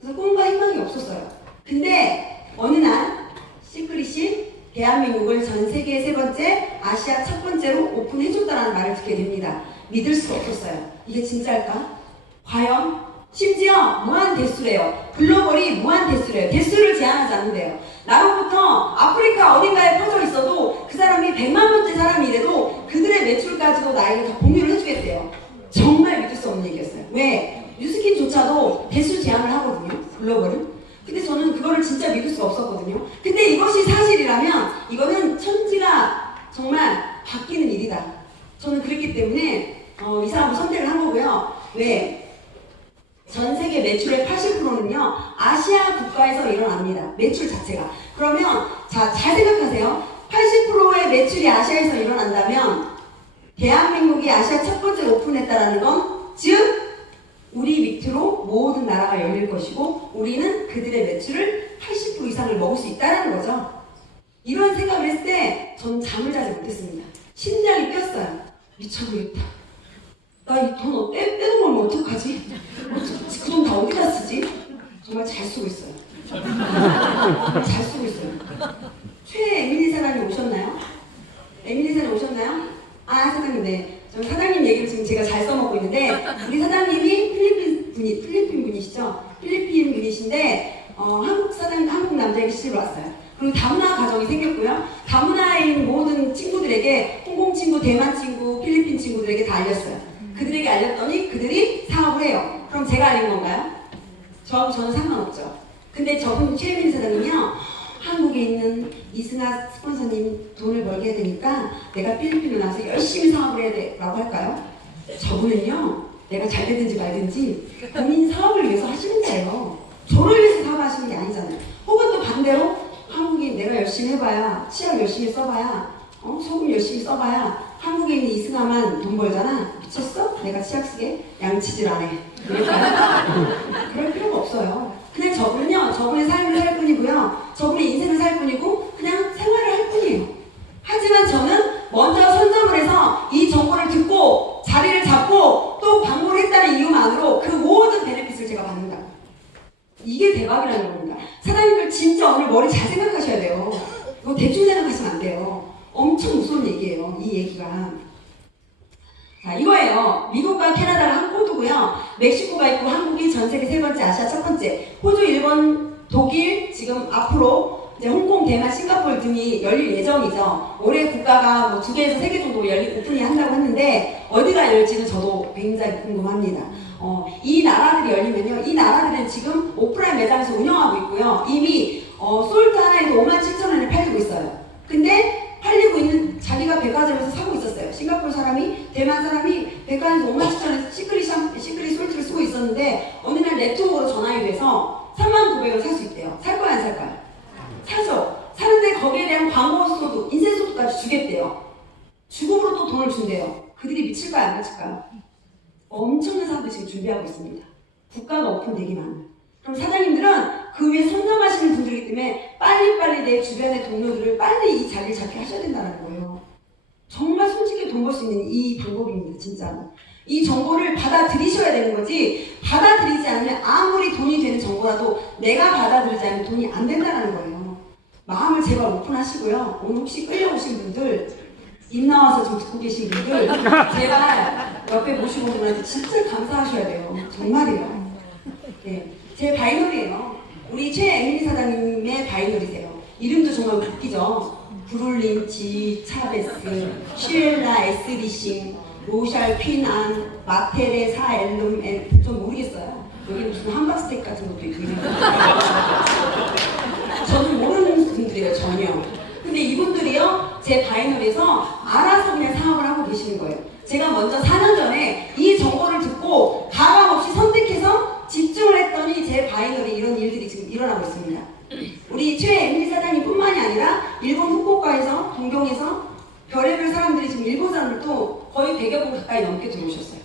그래서 꿈과 희망이 없었어요. 근데 어느 날 시크릿이 대한민국을 전 세계 3번째 아시아 첫 번째로 오픈해줬다는 말을 듣게 됩니다. 믿을 수 없었어요. 이게 진짜일까? 과연? 심지어 무한 대수래요. 글로벌이 무한 대수래요. 대수를 제한하지 않는데요. 나로부터 아프리카 어딘가에 퍼져 있어도 그 사람이 100만 번째 사람이래도 그들의 매출까지도 나에게 다 공유를 해주겠대요. 정말 믿을 수 없는 얘기였어요. 왜? 뉴스킨조차도 대수 제한을 하거든요. 글로벌은. 근데 저는 그거를 진짜 믿을 수가 없었거든요. 근데 이것이 사실이라면 이거는 천지가 정말 바뀌는 일이다. 저는 그랬기 때문에 이 사람을 선택을 한 거고요. 왜? 전 세계 매출의 80%는요 아시아 국가에서 일어납니다. 매출 자체가. 그러면 자, 잘 생각하세요. 80%의 매출이 아시아에서 일어난다면 대한민국이 아시아 첫 번째로 오픈했다라는 건 즉 우리 밑으로 모든 나라가 열릴 것이고 우리는 그들의 매출을 80% 이상을 먹을 수 있다는 거죠. 이런 생각을 했을 때 전 잠을 자지 못했습니다. 심장이 뛰었어요. 미쳐버렸다. 나 이 돈 떼놓으면 어떡하지? 그 돈 다 어디다 쓰지? 정말 잘 쓰고 있어요. 잘 쓰고 있어요. 최에밀리 사장님 오셨나요? 에밀리 사장님 오셨나요? 아, 사장님, 네. 저 사장님 얘기를 지금 제가 잘 써먹고 있는데, 우리 사장님이 필리핀 분이시죠? 필리핀 분이신데, 한국 남자에게 시집을 왔어요. 그리고 다문화 가정이 생겼고요. 다문화인 모든 친구들에게, 홍콩 친구, 대만 친구, 필리핀 친구들에게 다 알렸어요. 그들에게 알렸더니 그들이 사업을 해요. 그럼 제가 알린 건가요? 저는 상관없죠. 근데 저분 최혜민 사장님이요. 한국에 있는 이승아 스폰서님 돈을 벌게 해야 되니까 내가 필리핀으로 나와서 열심히 사업을 해야 돼 라고 할까요? 저분은요. 내가 잘 되든지 말든지 본인 사업을 위해서 하시는 거예요. 저를 위해서 사업하시는 게 아니잖아요. 혹은 또 반대로 한국인 내가 열심히 해봐야 치약 열심히 써봐야 소금 열심히 써봐야 한국에 있는 이승아만 돈 벌잖아. 미쳤어? 내가 치약 쓰게? 양치질 안 해. 그럴 필요가 없어요. 그냥 저분은요, 저분의 삶을 살 뿐이고요. 저분의 인생을 살 뿐이고 그냥 생활을 할 뿐이에요. 하지만 저는 먼저 선점을 해서 이 정보를 듣고 자리를 잡고 또 광고를 했다는 이유만으로 그 모든 베네핏을 제가 받는다. 이게 대박이라는 겁니다. 사장님들 진짜 오늘 머리 잘 생각하셔야 돼요. 이거 대충 생각하시면 안 돼요. 엄청 무서운 얘기예요. 이 얘기가. 자, 이거예요. 미국과 캐나다가 한 코드고요. 멕시코가 있고 한국이 전 세계 세 번째, 아시아 첫 번째. 호주, 일본, 독일 지금 앞으로 이제 홍콩, 대만, 싱가포르 등이 열릴 예정이죠. 올해 국가가 뭐 2개에서 3개 정도 오픈이 한다고 했는데 어디가 열릴지는 저도 굉장히 궁금합니다. 이 나라들이 열리면요. 이 나라들은 지금 오프라인 매장에서 운영하고 있고요. 이미 솔트 하나에도 57,000원에 팔리고 있어요. 근데 팔리고 있는 자기가 백화점에서 사고 있었어요. 싱가포르 사람이, 대만 사람이 백화점에서 57,000원에 시크릿 솔트를 쓰고 있었는데 어느 날 네트워크로 전화이 돼서 39,000원 살 수 있대요. 살 거야 안 살 거야? 사죠. 사는데 거기에 대한 광고 소득, 인쇄 소득까지 주겠대요. 주급으로 또 돈을 준대요. 그들이 미칠까요 안 미칠까요? 엄청난 사업을 지금 준비하고 있습니다. 국가가 오픈되기만. 그럼 사장님들은 그 위에 선점하시는 분들이기 때문에 빨리빨리 내 주변의 동료들을 빨리 이 자리를 잡게 하셔야 된다는 거예요. 정말 솔직히 돈 벌 수 있는 이 방법입니다. 진짜로. 이 정보를 받아들이셔야 되는 거지 받아들이지 않으면 아무리 돈이 되는 정보라도 내가 받아들이지 않으면 돈이 안 된다는 거예요. 마음을 제발 오픈하시고요. 오늘 혹시 끌려오신 분들 입 나와서 지금 듣고 계신 분들 제발 옆에 모시고 온 분한테 진짜 감사하셔야 돼요. 정말이에요. 네, 제 바이널이에요. 우리 최에밀리 사장님의 바이널이세요. 이름도 정말 웃기죠. 브룰린, 지, 차베스, 슈엘라, 에스리싱, 로샬, 퀸안, 마테레, 사엘룸, 좀 모르겠어요. 여기는 무슨 함박스테이크 같은 것도 있고 저는 모르는 분들이에요. 전혀. 근데 이분들이요 제 바이널에서 알아서 그냥 사업을 하고 계시는 거예요. 제가 먼저 4년 전에 이 정보를 듣고 가감없이 선택해서 집중을 했더니 제 바이널에 이런 일들이 지금 일어나고 있습니다. 우리 최에밀리 사장님 뿐만이 아니라 일본 후쿠오카에서 동경에서 별의별 사람들이 지금 일본 사람들도 거의 100여 분 가까이 넘게 들어오셨어요.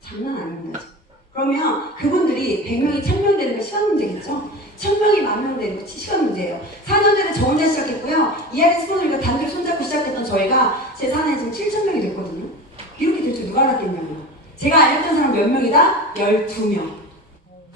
장난 아닙니다. 지금. 그러면 그분들이 100명이 1000명 되는 거 시간 문제겠죠? 1000명이 10,000명 되는 거 시간 문제예요. 4년 전에 저 혼자 시작했고요. 이하리 스폰서님과 단둘이 손잡고 시작했던 저희가 제 산에 지금 7,000명이 됐거든요. 이렇게 될 줄 누가 알았겠냐고요. 제가 알렸던 사람 몇 명이다? 12명.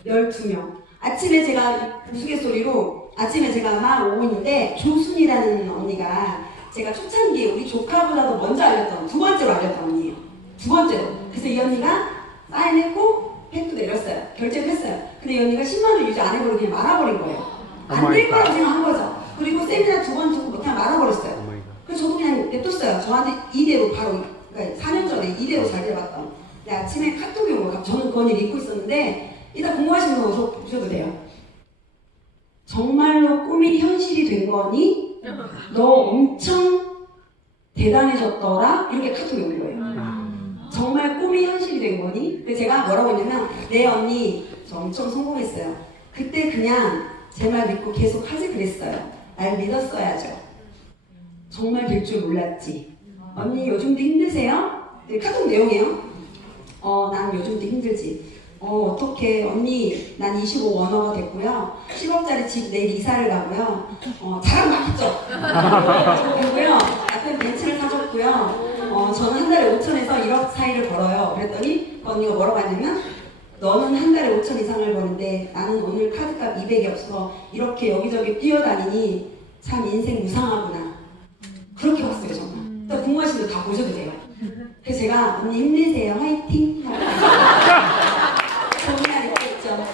12명. 아침에 제가 우스갯소리로 아침에 제가 막 오고 있는데 조순이라는 언니가 제가 초창기에 우리 조카보다도 먼저 알렸던, 두 번째로 알렸던 언니예요. 두 번째로. 그래서 이 언니가 사인했고 팩도 내렸어요. 결제를 했어요. 근데 이 언니가 10만 원 유지 안 해버리고 그냥 말아버린 거예요. 안 될 거라고 생각한 거죠. 그리고 세미나 두 번 듣고 그냥 말아버렸어요. 그래서 저도 그냥 냅뒀어요. 저한테 이대로 바로, 그러니까 4년 전에 이대로 자리를 봤던. 근데 아침에 카톡이 온 거예요. 저는 그 언니를 잊고 있었는데 이따 궁금하신 분 어서 보셔도 돼요. 정말로 꿈이 현실이 된 거니? 너 엄청 대단해졌더라? 이렇게 카톡이 온 거예요. 정말 꿈이 현실이 된 거니? 근데 제가 뭐라고 했냐면, 네 언니 저 엄청 성공했어요. 그때 그냥 제 말 믿고 계속 하지 그랬어요. 날 믿었어야죠. 정말 될 줄 몰랐지. 언니 요즘도 힘드세요? 네, 카톡 내용이에요. 난 요즘도 힘들지. 어떡해. 언니, 난 25원어가 됐고요. 10억짜리 집 내일 이사를 가고요. 자랑 많겠죠? 그리고요. 약간 벤츠를 사줬고요. 저는 한 달에 5천에서 1억 사이를 벌어요. 그랬더니 그 언니가 뭐라고 하냐면, 너는 한 달에 5천 이상을 버는데 나는 오늘 카드값 200이 없어서 이렇게 여기저기 뛰어다니니 참 인생 무상하구나. 그렇게 왔어요, 정말. 또 궁금하신 분들 다 보셔도 돼요. 그래서 제가 언니 힘내세요. 화이팅! 좋은 날 있겠죠.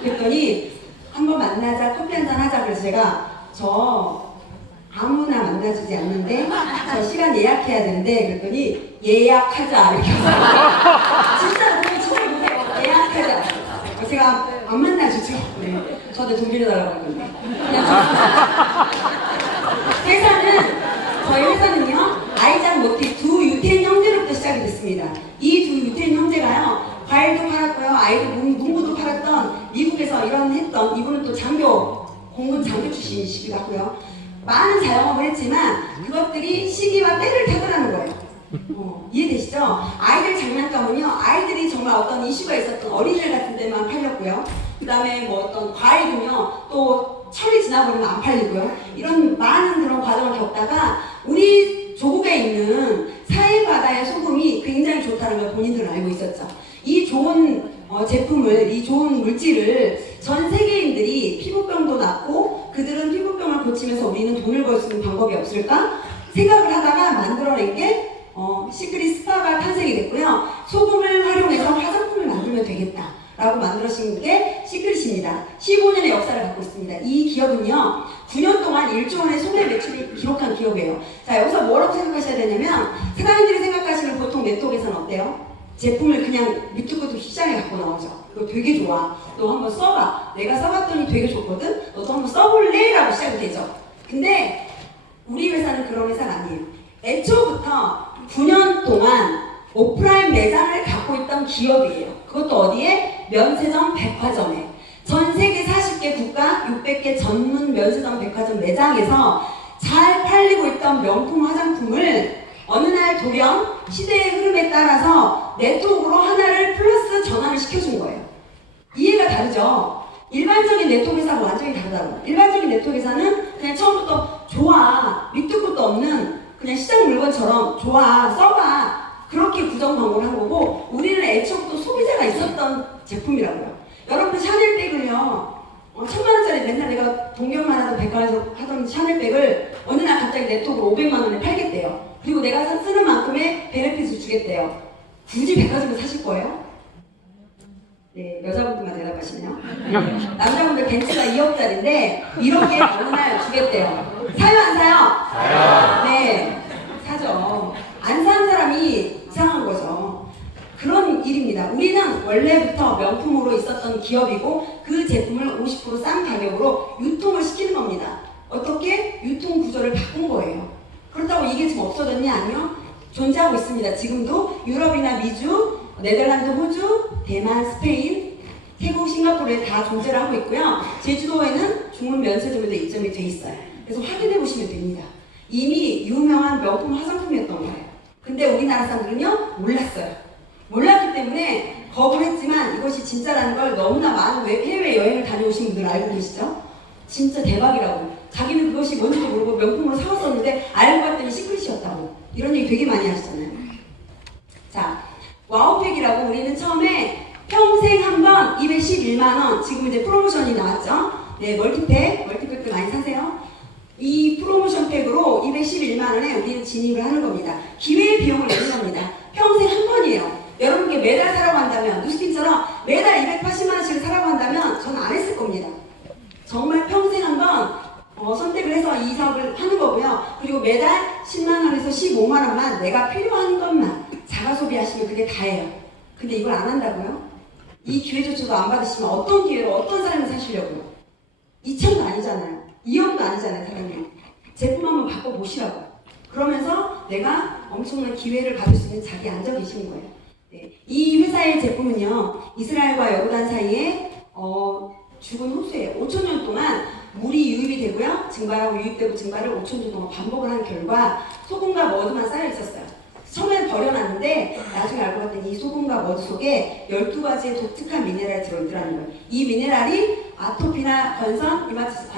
그랬더니 한번 만나자, 커피 한잔 하자. 그래서 제가 저 아무나 만나주지 않는데 저 시간 예약해야 되는데 그랬더니 예약하자 이렇게 진짜로 그거 진짜 보세요. 예약하자. 제가 안 만나주죠. 네. 저한테 돈 빌려달라고 할 건데 회사는 저희 회사는요 아이작 모티 두 유태인 형제로부터 시작이 됐습니다. 이 두 유태인 형제가요 과일도 팔았고요 아이들 문구도 팔았던 미국에서 했던 이분은 또 공군 장교 출신이시기도 하고요. 많은 자영업을 했지만 그것들이 시기와 때를 타더라는 거예요. 이해되시죠? 아이들 장난감은요 아이들이 정말 어떤 이슈가 있었던 어린이들 같은 데만 팔렸고요. 그 다음에 뭐 어떤 과일은요 또 철이 지나버리면 안 팔리고요. 이런 많은 그런 과정을 겪다가 우리 조국에 있는 사해바다의 소금이 굉장히 좋다는 걸 본인들은 알고 있었죠. 이 좋은 제품을, 이 좋은 물질을 전 세계인들이 피부병도 낫고 그들은 피부병을 고치면서 우리는 돈을 벌 수 있는 방법이 없을까 생각을 하다가 만들어낸 게 시크릿 스파가 탄생이 됐고요. 소금을 활용해서 화장품을 만들면 되겠다 라고 만들어진 게 시크릿입니다. 15년의 역사를 갖고 있습니다. 이 기업은요 9년 동안 1조 원의 소매 매출을 기록한 기업이에요. 자, 여기서 뭐라고 생각하셔야 되냐면 사장님들이 생각하시는 보통 네트워크에서는 어때요? 제품을 그냥 밑도 끝도 시장에 갖고 나오죠. 이거 되게 좋아. 너 한번 써봐. 내가 써봤더니 되게 좋거든. 너도 한번 써볼래? 라고 시작이 되죠. 근데 우리 회사는 그런 회사가 아니에요. 애초부터 9년 동안 오프라인 매장을 갖고 있던 기업이에요. 그것도 어디에? 면세점, 백화점에. 전 세계 40개 국가 600개 전문 면세점, 백화점 매장에서 잘 팔리고 있던 명품 화장품을 어느 날 돌연 시대의 흐름에 따라서 네트워크로 하나를 플러스 전환을 시켜준 거예요. 이해가 다르죠? 일반적인 네트워크 회사하고 완전히 다르다고요. 일반적인 네트워크 회사는 그냥 처음부터 좋아, 밑도 끝도 없는 그냥 시장 물건처럼 좋아, 써봐 그렇게 구성 광고를 한 거고 우리는 애초부터 소비자가 있었던 제품이라고요. 여러분 샤넬백을요 1000만원짜리 맨날 내가 동경만 하던 백화에서 하던 샤넬백을 어느 날 갑자기 네트워크로 500만원에 팔겠대요. 그리고 내가 쓰는 만큼의 베네핏을 주겠대요. 굳이 백화점에서 사실 거예요? 네, 여자분들만 대답하시네요. 남자분들 벤츠가 2억짜리인데 1억에 어느 날 주겠대요. 사요 안 사요? 사요. 네, 사죠. 안 사는 사람이 이상한 거죠. 그런 일입니다. 우리는 원래부터 명품으로 있었던 기업이고 그 제품을 50% 싼 가격으로 유통을 시키는 겁니다. 어떻게? 유통 구조를 바꾼 거예요. 그렇다고 이게 지금 없어졌냐? 아니요. 존재하고 있습니다. 지금도 유럽이나 미주, 네덜란드, 호주, 대만, 스페인, 태국, 싱가포르에 다 존재를 하고 있고요. 제주도에는 중문 면세점에도 입점이 돼 있어요. 그래서 확인해 보시면 됩니다. 이미 유명한 명품 화장품이었던 거예요. 근데 우리나라 사람들은요 몰랐어요. 몰랐기 때문에 거부를 했지만 이것이 진짜라는 걸 너무나 많은 해외여행을 다녀오신 분들 알고 계시죠? 진짜 대박이라고. 자기는 그것이 뭔지도 모르고 명품으로 사왔었는데 알고 봤더니 시크릿이었다고. 이런 얘기 되게 많이 하시잖아요. 자, 와우팩이라고 우리는 처음에 평생 한 번 211만원 지금 이제 프로모션이 나왔죠. 네, 멀티팩도 많이 사세요. 이 프로모션 팩으로 211만 원에 우리는 진입을 하는 겁니다. 기회의 비용을 내는 겁니다. 평생 한 번이에요. 여러분께 매달 사라고 한다면, 누스틴처럼 매달 280만 원씩을 사라고 한다면 저는 안 했을 겁니다. 정말 평생 한번 선택을 해서 이 사업을 하는 거고요. 그리고 매달 10만 원에서 15만 원만 내가 필요한 것만 자가 소비하시면 그게 다예요. 근데 이걸 안 한다고요? 이 기회조차도 안 받으시면 어떤 기회로 어떤 삶을 사시려고요? 2천도 아니잖아요. 2억도 아니잖아요, 사장님. 제품 한번 바꿔보시라고. 그러면서 내가 엄청난 기회를 받을 수 있는 자기 앉아 계시는 거예요. 네. 이 회사의 제품은요, 이스라엘과 요르단 사이에 죽은 호수예요. 5,000년 동안 물이 유입이 되고요, 증발하고 유입되고 증발을 5,000년 동안 반복을 한 결과 소금과 머드만 쌓여 있었어요. 처음엔 버려놨는데 나중에 알고 봤더니 이 소금과 머드 속에 12가지의 독특한 미네랄이 들어있더라는 거예요. 이 미네랄이 아토피나 건선, 류마티스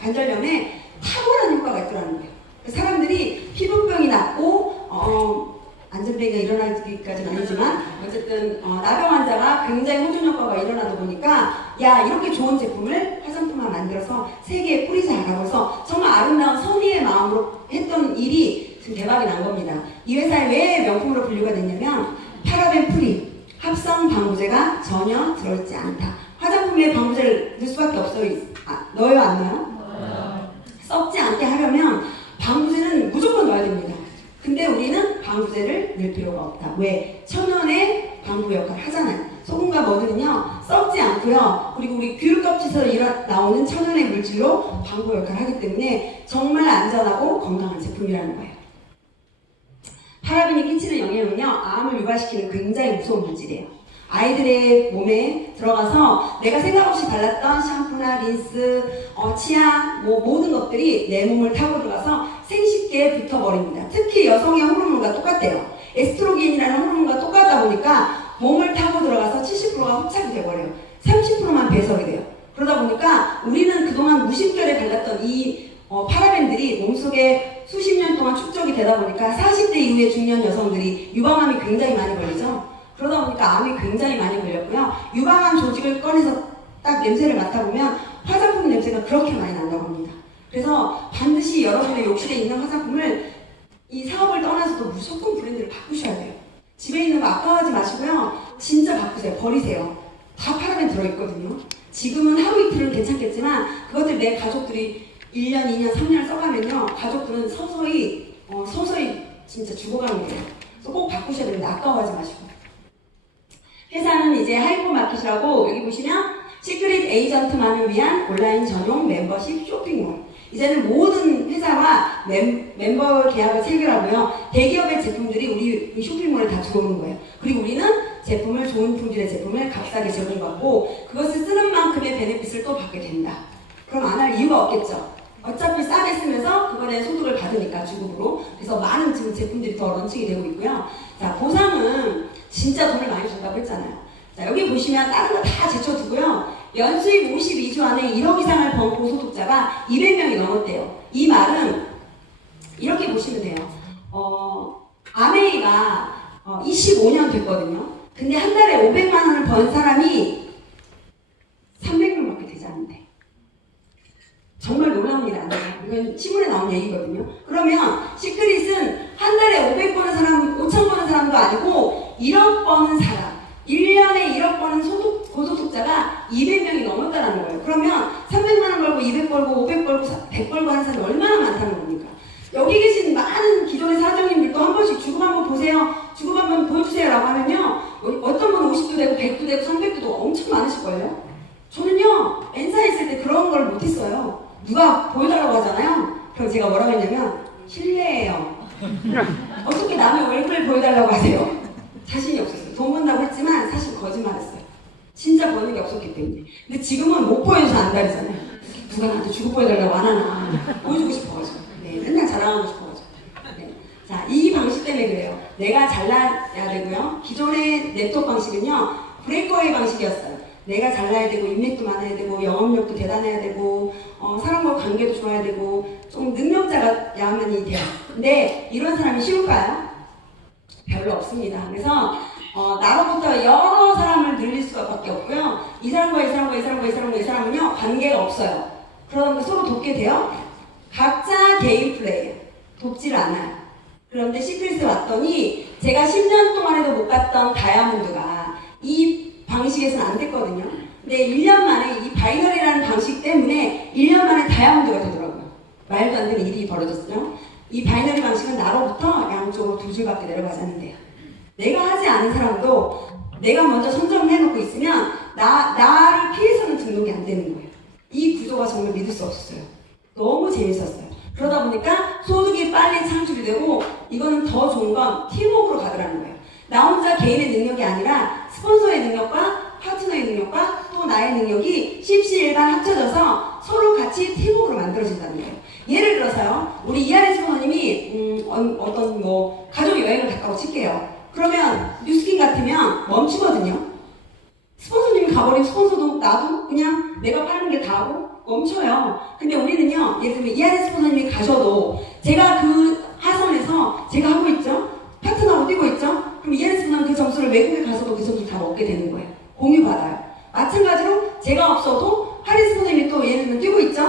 관절염에 탁월한 효과가 있더라는 거예요. 사람들이 피부병이 낫고 안전뱅이가 일어나기까지는 아니지만 어쨌든 나병 환자가 굉장히 호전 효과가 일어나다 보니까 야, 이렇게 좋은 제품을 화장품만 만들어서 세계에 뿌리자라고 해서 정말 아름다운 선의의 마음으로 했던 일이 지금 대박이 난 겁니다. 이 회사에 왜 명품으로 분류가 됐냐면 파라벤 프리, 합성 방부제가 전혀 들어있지 않다. 화장품에 방부제를 넣을 수밖에 없어요. 넣어요, 안 넣어요? 썩지 않게 하려면 방부제는 무조건 넣어야 됩니다. 근데 우리는 방부제를 넣을 필요가 없다. 왜? 천연의 방부 역할을 하잖아요. 소금과 머드는요, 썩지 않고요. 그리고 우리 귤 껍질에서 나오는 천연의 물질로 방부 역할을 하기 때문에 정말 안전하고 건강한 제품이라는 거예요. 파라벤이 끼치는 영향은요, 암을 유발시키는 굉장히 무서운 물질이에요. 아이들의 몸에 들어가서 내가 생각 없이 발랐던 샴푸나 린스, 치약, 모든 것들이 내 몸을 타고 들어가서 생식기에 붙어버립니다. 특히 여성의 호르몬과 똑같대요. 에스트로겐이라는 호르몬과 똑같다 보니까 몸을 타고 들어가서 70%가 흡착이 돼버려요. 30%만 배설이 돼요. 그러다 보니까 우리는 그동안 무심결에 발랐던 이 파라벤들이 몸속에 수십 년 동안 축적이 되다 보니까 40대 이후의 중년 여성들이 유방암이 굉장히 많이 걸리죠. 그러다 보니까 암이 굉장히 많이 걸렸고요. 유방암 조직을 꺼내서 딱 냄새를 맡아보면 화장품 냄새가 그렇게 많이 난다고 합니다. 그래서 반드시 여러분의 욕실에 있는 화장품을 이 사업을 떠나서도 무조건 브랜드를 바꾸셔야 돼요. 집에 있는 거 아까워하지 마시고요. 진짜 바꾸세요. 버리세요. 다 파라벤 들어있거든요. 지금은 하루 이틀은 괜찮겠지만 그것들 내 가족들이 1년, 2년, 3년 써가면요. 가족들은 서서히 진짜 죽어가는 거예요. 그래서 꼭 바꾸셔야 됩니다. 아까워하지 마시고. 회사는 이제 하이퍼마켓이라고 여기 보시면 시크릿 에이전트만을 위한 온라인 전용 멤버십 쇼핑몰. 이제는 모든 회사와 멤버 계약을 체결하고요. 대기업의 제품들이 우리 쇼핑몰에 다 들어오는 거예요. 그리고 우리는 제품을 좋은 품질의 제품을 값싸게 제공받고 그것을 쓰는 만큼의 베네핏을 또 받게 된다. 그럼 안 할 이유가 없겠죠. 어차피 싸게 쓰면서 그거에 소득을 받으니까 주급으로. 그래서 많은 지금 제품들이 더 런칭이 되고 있고요. 자, 보상은 진짜 돈을 많이 준다고 했잖아요. 자, 여기 보시면 다른 거 다 제쳐두고요. 연수입 52주 안에 1억 이상을 번 고소득자가 200명이 넘었대요. 이 말은 이렇게 보시면 돼요. 아메이가 25년 됐거든요. 근데 한 달에 500만 원을 번 사람이 300명밖에 되지 않는데. 정말 놀라운 일 아니에요. 이건 신문에 나온 얘기거든요. 그러면 시크릿은 한 달에 500 버는 사람, 5천 버는 사람도 아니고 1억 버는 사람, 1년에 1억 버는 고소득자가 200명이 넘었다는 거예요. 그러면 300만 원 벌고 200 벌고 500 벌고 100 벌고 하는 사람이 얼마나 많다는 겁니까? 여기 계신 많은 기존의 사장님들도 한 번씩 주급 한번 보세요. 주급 한번 보여주세요 라고 하면요. 어떤 분은 50도 되고 100도 되고 300도 되고 엄청 많으실 거예요. 저는요, 엔사에 있을 때 그런 걸 못했어요. 누가 보여달라고 하잖아요. 그럼 제가 뭐라고 했냐면 실례예요. 어떻게 남의 얼굴을 보여달라고 하세요? 자신이 없었어요. 돈 번다고 했지만 사실 거짓말했어요. 진짜 버는 게 없었기 때문에. 근데 지금은 못 보여줘서 안달이잖아요. 누가 나한테 주고 보여달라고 안 하나. 보여주고 싶어가지고. 네, 맨날 자랑하고 싶어가지고. 네. 자, 이 방식 때문에 그래요. 내가 잘나야 되고요. 기존의 네트워크 방식은요, 브레이크웨이 방식이었어요. 내가 잘나야 되고, 인맥도 많아야 되고, 영업력도 대단해야 되고, 사람과 관계도 좋아야 되고, 좀 능력자야만이 돼요. 근데 이런 사람이 쉬울까요? 별로 없습니다. 그래서 나로부터 여러 사람을 늘릴 수밖에 없고요. 이 사람과 이 사람과 이 사람과 이 사람과 이 사람은요, 관계가 없어요. 그러다 보니까 서로 돕게 돼요. 각자 개인 플레이예요. 돕질 않아요. 그런데 시크릿에 왔더니 제가 10년 동안 해도 못 갔던 다이아몬드가 이 방식에서는 안 됐거든요. 근데 1년 만에 이 바이너리라는 방식 때문에 1년 만에 다이아몬드가 되더라고요. 말도 안 되는 일이 벌어졌죠. 이 바이너리 방식은 나로부터 양쪽으로 두 줄밖에 내려가지 않는데요. 내가 하지 않은 사람도 내가 먼저 선정을 해놓고 있으면 나를 피해서는 등록이 안 되는 거예요. 이 구조가 정말 믿을 수 없었어요. 너무 재밌었어요. 그러다 보니까 소득이 빨리 창출이 되고 이거는 더 좋은 건 팀워크로 가더라는 거예요. 나 혼자 개인의 능력이 아니라 스폰서의 능력과 파트너의 능력과 또 나의 능력이 십시일반 합쳐져서 서로 같이 팀워크로 만들어진다는 거예요. 예를 들어서요, 우리 이하리 스폰서님이 어떤 뭐 가족 여행을 갔다고 칠게요. 그러면 뉴스킨 같으면 멈추거든요. 스폰서님이 가버리면 스폰서도 나도 그냥 내가 파는 게 다고 멈춰요. 근데 우리는요, 예를 들면 이하리 스폰서님이 가셔도 제가 그 하선에서 제가 하고 있죠? 파트너하고 뛰고 있죠? 그럼 이하리 스폰서는 그 점수를 외국에 가서도 그 점수를 다 얻게 되는 거예요. 공유받아요. 마찬가지로 제가 없어도 하리 스폰서님이 또 예를 들면 뛰고 있죠?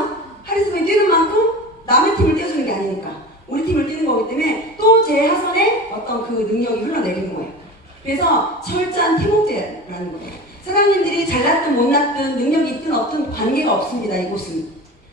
하리 스폰서님이 뛰는 만큼 남의 팀을 띄워주는 게 아니니까 우리 팀을 뛰는 거기 때문에 또 제 하선에 어떤 그 능력이 흘러내리는 거예요. 그래서 철저한 팀워크라는 거예요. 사장님들이 잘났든 못났든 능력이 있든 없든 관계가 없습니다. 이곳은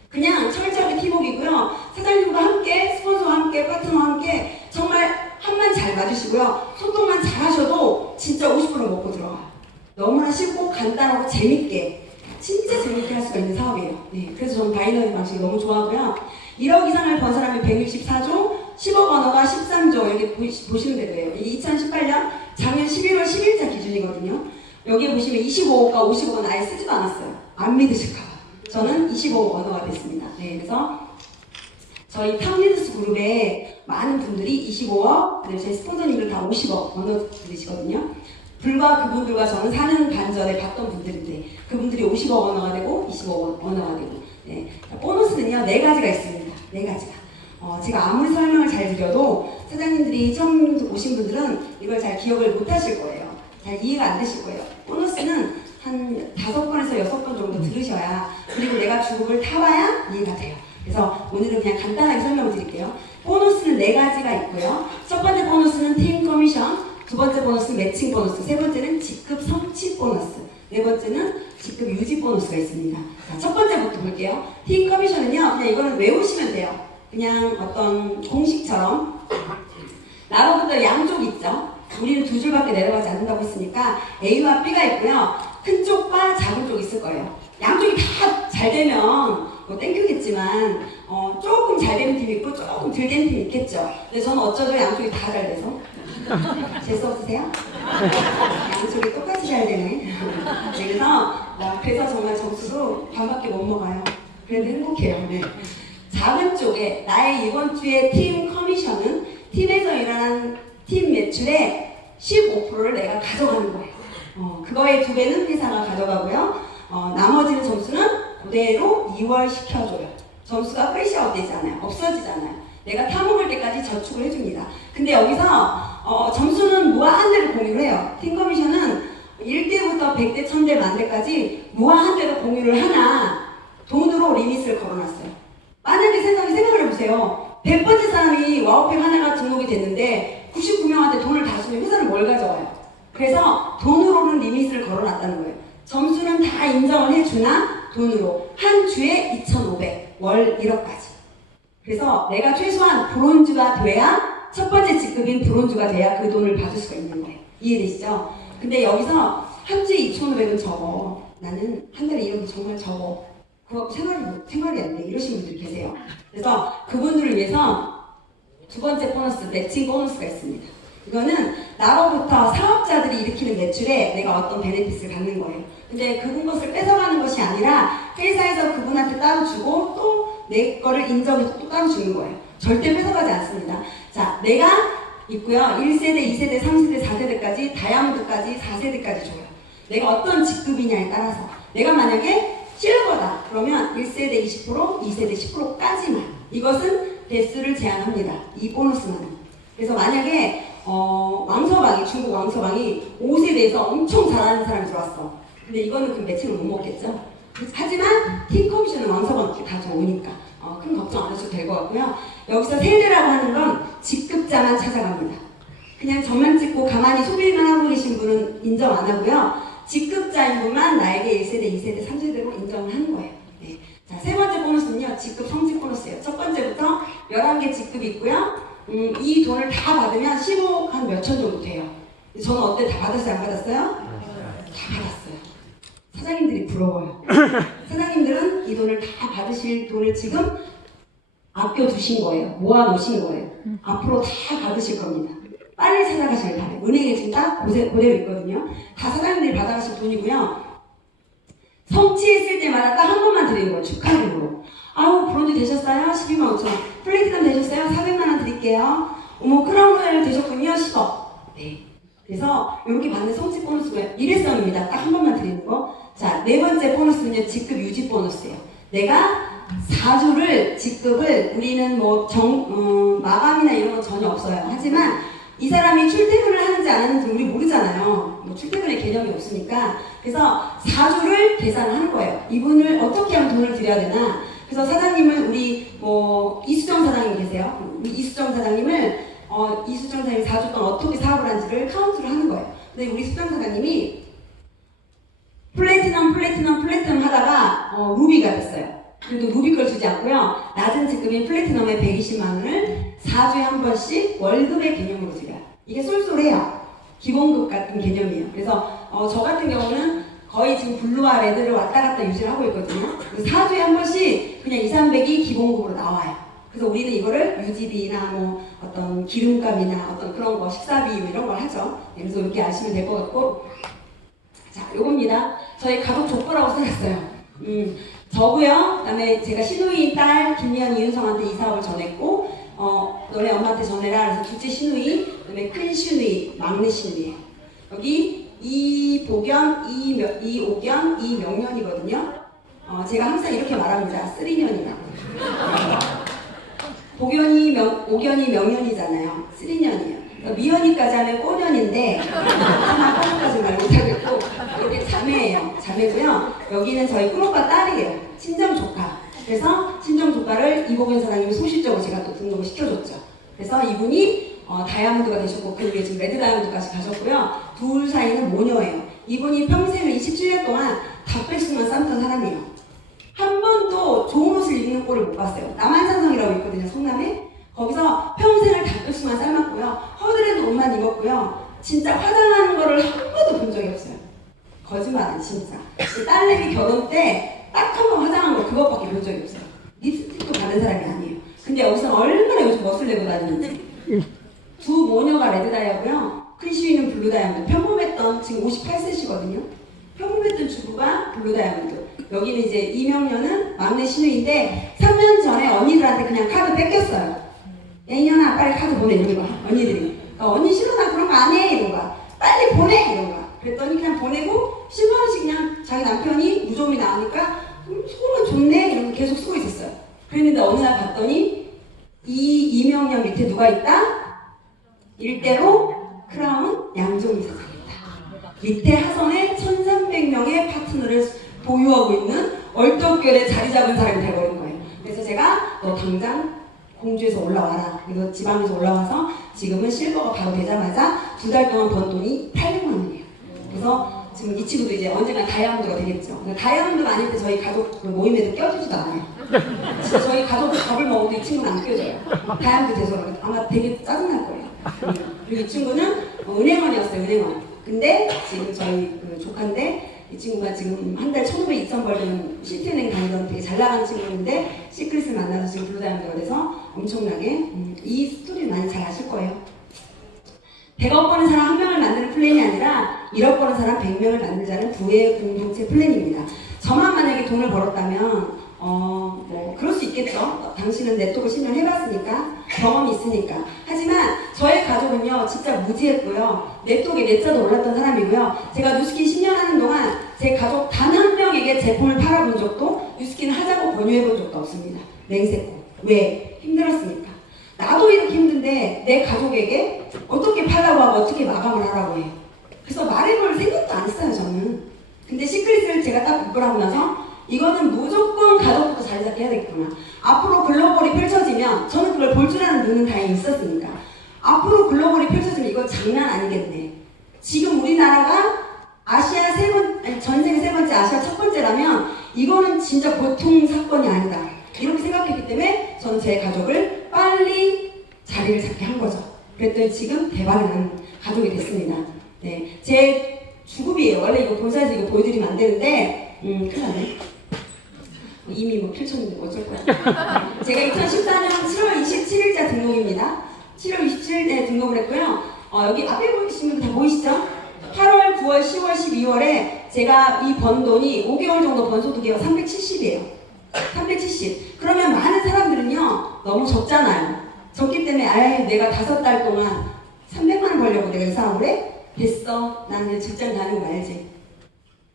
그냥 철저하게 팀워크이고요. 사장님과 함께 스폰서와 함께 파트너와 함께 정말 한만 잘 맞으시고요. 소통만 잘 하셔도 진짜 50% 먹고 들어가요. 너무나 쉽고 간단하고 재밌게 진짜 재밌게 할 수가 있는 사업이에요. 네, 그래서 저는 바이너리 방식이 너무 좋아하고요. 1억 이상을 번 사람이 164조, 10억 언어가 13조 이렇게 보시면 되고요. 이게 2018년 작년 11월 10일자 기준이거든요. 여기에 보시면 25억과 50억은 아예 쓰지도 않았어요. 안 믿으실까봐. 저는 25억 언어가 됐습니다. 네, 그래서 저희 탑리더스 그룹에 많은 분들이 25억, 그리고 저희 스폰서님들 다 50억 언어들이시거든요. 불과 그분들과 저는 사는 반전에 봤던 분들인데 그분들이 50억 언어가 되고 25억 언어가 되고. 네. 보너스는요 4가지가 있습니다. 4가지가. 제가 아무리 설명을 잘 드려도 사장님들이 처음 오신 분들은 이걸 잘 기억을 못 하실 거예요. 잘 이해가 안 되실 거예요. 보너스는 한 5번에서 6번 정도 들으셔야, 그리고 내가 주곡을 타봐야 이해가 돼요. 그래서 오늘은 그냥 간단하게 설명을 드릴게요. 보너스는 4가지가 있고요. 첫 번째 보너스는 팀 커미션, 두 번째 보너스는 매칭 보너스, 세 번째는 직급 성취 보너스, 네 번째는 직급 유지 보너스가 있습니다. 자, 첫 번째부터 볼게요. 팀 커미션은요, 그냥 이거는 외우시면 돼요. 그냥 어떤 공식처럼 나로부터 양쪽 있죠. 우리는 2줄밖에 내려가지 않는다고 했으니까 A와 B가 있고요. 큰 쪽과 작은 쪽이 있을 거예요. 양쪽이 다 잘 되면 뭐 땡큐겠지만 조금 잘 되는 팀이 있고 조금 덜 되는 팀이 있겠죠. 근데 저는 어쩌죠? 양쪽이 다 잘 돼서. 재수 없으세요? 양쪽이 똑같이 잘 되네. 그래서 정말 점수도 반밖에 못 먹어요. 그래도 행복해요. 네. 작은 쪽에 나의 이번 주의 팀 커미션은 팀에서 일어난 팀 매출의 15%를 내가 가져가는 거예요. 그거의 2배는 회사가 가져가고요. 나머지는 점수는 그대로 이월시켜줘요. 점수가 프레시아웃 되잖아요. 없어지잖아요. 내가 타먹을 때까지 저축을 해줍니다. 근데 여기서 점수는 무한한 대로 공유를 해요. 팀 커미션은 1대부터 100대, 1000대, 만대까지 무한한 대로 공유를 하나 돈으로 리밋을 걸어놨어요. 만약에 세상에 생각을 해보세요. 100번째 사람이 와우팩 하나가 등록이 됐는데 99명한테 돈을 다 주면 회사는 뭘 가져와요? 그래서 돈으로는 리밋을 걸어놨다는 거예요. 점수는 다 인정을 해주나 돈으로 한 주에 2,500, 월 1억까지. 그래서 내가 최소한 브론즈가 돼야, 첫 번째 직급인 브론즈가 돼야 그 돈을 받을 수가 있는 거예요. 이해되시죠? 근데 여기서 한 주에 2,500은 적어. 나는 한 달에 1억이 정말 적어. 그거 생활이 안 돼. 이러신 분들이 계세요. 그래서 그분들을 위해서 두 번째 보너스, 매칭 보너스가 있습니다. 이거는 나로부터 사업자들이 일으키는 매출에 내가 어떤 베네핏을 갖는 거예요. 근데 그분 것을 뺏어가는 것이 아니라 회사에서 그분한테 따로 주고 또 내 거를 인정해서 또 따로 주는 거예요. 절대 뺏어가지 않습니다. 자, 내가 있고요. 1세대, 2세대, 3세대, 4세대까지, 다이아몬드까지, 4세대까지 줘요. 내가 어떤 직급이냐에 따라서. 내가 만약에 실버다. 그러면 1세대 20%, 2세대 10%까지만. 이것은 대수를 제한합니다. 이 보너스만은. 그래서 만약에 왕서방이, 중국 왕서방이 5세대에서 엄청 잘하는 사람이 들어왔어. 근데 이거는 그 매칭을 못 먹겠죠. 하지만 팀 커미션은 왕서방이 가져오니까 큰 걱정 안 하셔도 될 것 같고요. 여기서 세대라고 하는 건 직급자만 찾아갑니다. 그냥 점만 찍고 가만히 소비만 하고 계신 분은 인정 안 하고요. 직급자인 분만 나에게 1세대, 2세대, 3세대로 인정을 하는 거예요. 네. 자, 세 번째 보너스는요, 직급 성직 보너스예요. 첫 번째부터 11개 직급이 있고요. 이 돈을 다 받으면 15억 한 몇천 정도 돼요. 저는 어때? 다 받았어요? 안 받았어요? 다 받았어요. 사장님들이 부러워요. 사장님들은 이 돈을 다 받으실 돈을 지금 아껴두신 거예요. 모아놓으신 거예요. 앞으로 다 받으실 겁니다. 빨리 찾아가시길 바래요. 은행에 지금 딱 그대로 있거든요. 다 사장님들이 받아가실 돈이고요. 성취했을 때마다 딱 한 번만 드리는 거예요. 축하금으로. 아우, 브론즈 되셨어요? 12만 5천 원. 플래티넘 되셨어요? 400만 원 드릴게요. 어머, 크라운 로얄 되셨군요? 10억. 네. 그래서 이렇게 받는 성취 보너스가 일회성입니다. 딱 한 번만 드리는 거. 자, 네 번째 보너스는요, 직급 유지 보너스예요. 내가 4주를 직급을 우리는 뭐 마감이나 이런 건 전혀 없어요. 하지만 이 사람이 출퇴근을 하는지 안 하는지 우리 모르잖아요. 뭐 출퇴근의 개념이 없으니까. 그래서 4주를 계산을 하는 거예요. 이분을 어떻게 하면 돈을 드려야 되나. 그래서 사장님을 우리 뭐 이수정 사장님 계세요. 우리 이수정 사장님을 이수정 사장님이 4주 동안 어떻게 사업을 하는지를 카운트를 하는 거예요. 근데 우리 수정 사장님이 플래티넘 하다가 루비가 됐어요. 그래도 루비 걸 주지 않고요. 낮은 직급인 플래티넘의 120만 원을 4주에 한 번씩 월급의 개념으로 드려요. 이게 쏠쏠해요. 기본급 같은 개념이에요. 그래서 저 같은 경우는 거의 지금 블루와 레드를 왔다 갔다 유지를 하고 있거든요. 그래서 4주에 한 번씩 그냥 2, 300이 기본급으로 나와요. 그래서 우리는 이거를 유지비나 뭐 어떤 기름값이나 어떤 그런 거, 식사비 뭐 이런 걸 하죠. 그래서 이렇게 아시면 될 것 같고. 자, 요겁니다. 저희 가족 족보라고 써놨어요. 저고요. 그다음에 제가 시누이인 딸 김미연 이윤성한테 이 사업을 전했고, 너네 엄마한테 전해라. 그래서 둘째 시누이, 그다음에 큰 시누이, 막내 시누이예요. 여기 이복연, 이옥연, 이명년이거든요. 제가 항상 이렇게 말합니다. 3년이라고. 오견이 명년이잖아요. 3년이에요. 미연이까지 하면 꼬년인데 하나 꼬년까지 말 못하겠고 이렇게 자매예요. 자매고요. 여기는 저희 큰오빠 딸이에요. 친정 조카. 그래서 친정 조카를 이복연 사장님이 소실적으로 제가 또 등록을 시켜줬죠. 그래서 이분이 다이아몬드가 되셨고 그 위에 지금 레드 다이아몬드까지 가셨고요. 둘 사이는 모녀예요. 이분이 평생을 27년 동안 닭백숙만 삶던 사람이에요. 한 번도 좋은 옷을 입는 꼴을 못 봤어요. 남한산성이라고 있거든요, 성남에. 거기서 평생을 닭백숙만 삶았고요. 허드렛 옷만 입었고요. 진짜 화장하는 거를 한 번도 본 적이 없어요. 거짓말은 진짜. 딸내미 결혼 때 딱 한 번 화장한 거 그것밖에 본 적이 없어요. 립스틱도 바른 사람이 아니에요. 근데 여기서 얼마나 요즘 멋을 내고 다니는지. 두 모녀가 레드다이아고요. 큰 시위는 블루다이아몬드. 평범했던 지금 58세시거든요. 평범했던 주부가 블루다이아몬드. 여기는 이제 이명년은 막내 시누이인데 3년 전에 언니들한테 그냥 카드 뺏겼어요. 야 이년아 빨리 카드 보내 이런 거. 언니들이. 언니 싫어 나 그런 거 안 해 이런 거. 빨리 보내 이런 거. 그랬더니 그냥 보내고 10만 원씩 그냥 자기 남편이 무좀이 나오니까 소금은 좋네 이러고 계속 쓰고 있었어요. 그랬는데 어느 날 봤더니 이 이명년 밑에 누가 있다? 일대로 크라운 양종이 사장입니다. 밑에 하선에 1300명의 파트너를 보유하고 있는 얼떨결에 자리 잡은 사람이 돼버린 거예요. 그래서 제가 너 당장 공주에서 올라와라. 그래서 지방에서 올라와서 지금은 실버가 바로 되자마자 2달 동안 번 돈이 800만 원이에요. 그래서 지금 이 친구도 이제 언젠가 다이아몬드가 되겠죠. 다이아몬드가 아닐 때 저희 가족 모임에도 껴주지도 않아요. 진짜 저희 가족 밥을 먹어도 이 친구는 안 껴줘요. 다이아몬드 돼서 아마 되게 짜증날 거예요. 그리고 이 친구는 은행원이었어요. 은행원. 근데 지금 저희 그 조카인데 이 친구가 지금 한 달 1,500, 2,000 벌면 시티은행 다니던 되게 잘 나가는 친구인데 시크릿을 만나서 지금 블루다이아몬드가 돼서 엄청나게 이 스토리를 많이 잘 아실 거예요. 100억 버는 사람 한 명을 만드는 플랜이 아니라 1억 버는 사람 100명을 만들자는 부의 공동체 플랜입니다. 저만 만약에 돈을 벌었다면 뭐 그럴 수 있겠죠. 당신은 네트워크 10년 해봤으니까 경험이 있으니까. 하지만 저의 가족은요 진짜 무지했고요. 네트워크에 몇 자도 올랐던 사람이고요. 제가 뉴스킨 10년 하는 동안 제 가족 단 한 명에게 제품을 팔아본 적도 뉴스킨 하자고 권유해본 적도 없습니다. 맹세코. 왜? 힘들었으니까. 나도 이렇게 힘든데 내 가족에게 어떻게 팔라고 하고 어떻게 마감을 하라고 해요. 그래서 말해볼 생각도 안 했어요 저는. 근데 시크릿을 제가 딱 공부를 하고 나서 이거는 무조건 가족부터 자리 잡게 해야 되겠구나. 앞으로 글로벌이 펼쳐지면 저는 그걸 볼 줄 아는 눈은 다행히 있었으니까 앞으로 글로벌이 펼쳐지면 이거 장난 아니겠네. 지금 우리나라가 아시아 전 세계 세 번째, 아시아 첫 번째라면 이거는 진짜 보통 사건이 아니다. 이렇게 생각했기 때문에 저는 제 가족을 빨리 자리를 잡게 한 거죠. 그랬더니 지금 대박이 나는 가족이 됐습니다. 네, 제 주급이에요. 원래 이거 본사에서 이거 보여드리면 안 되는데 큰일 났네. 이미 뭐 펼쳤는데 어쩔 거야. 제가 2014년 7월 27일자 등록입니다. 7월 27일에 등록을 했고요. 여기 앞에 보이시는 분 다 보이시죠? 8월, 9월, 10월, 12월에 제가 이 번 돈이 5개월 정도 번 소득이 370이에요. 370. 그러면 많은 사람들은요, 너무 적잖아요. 적기 때문에, 아예 내가 5달 동안 300만 원 벌려고 내가 이 사람을 해? 됐어. 나는 직장 다니고 말지.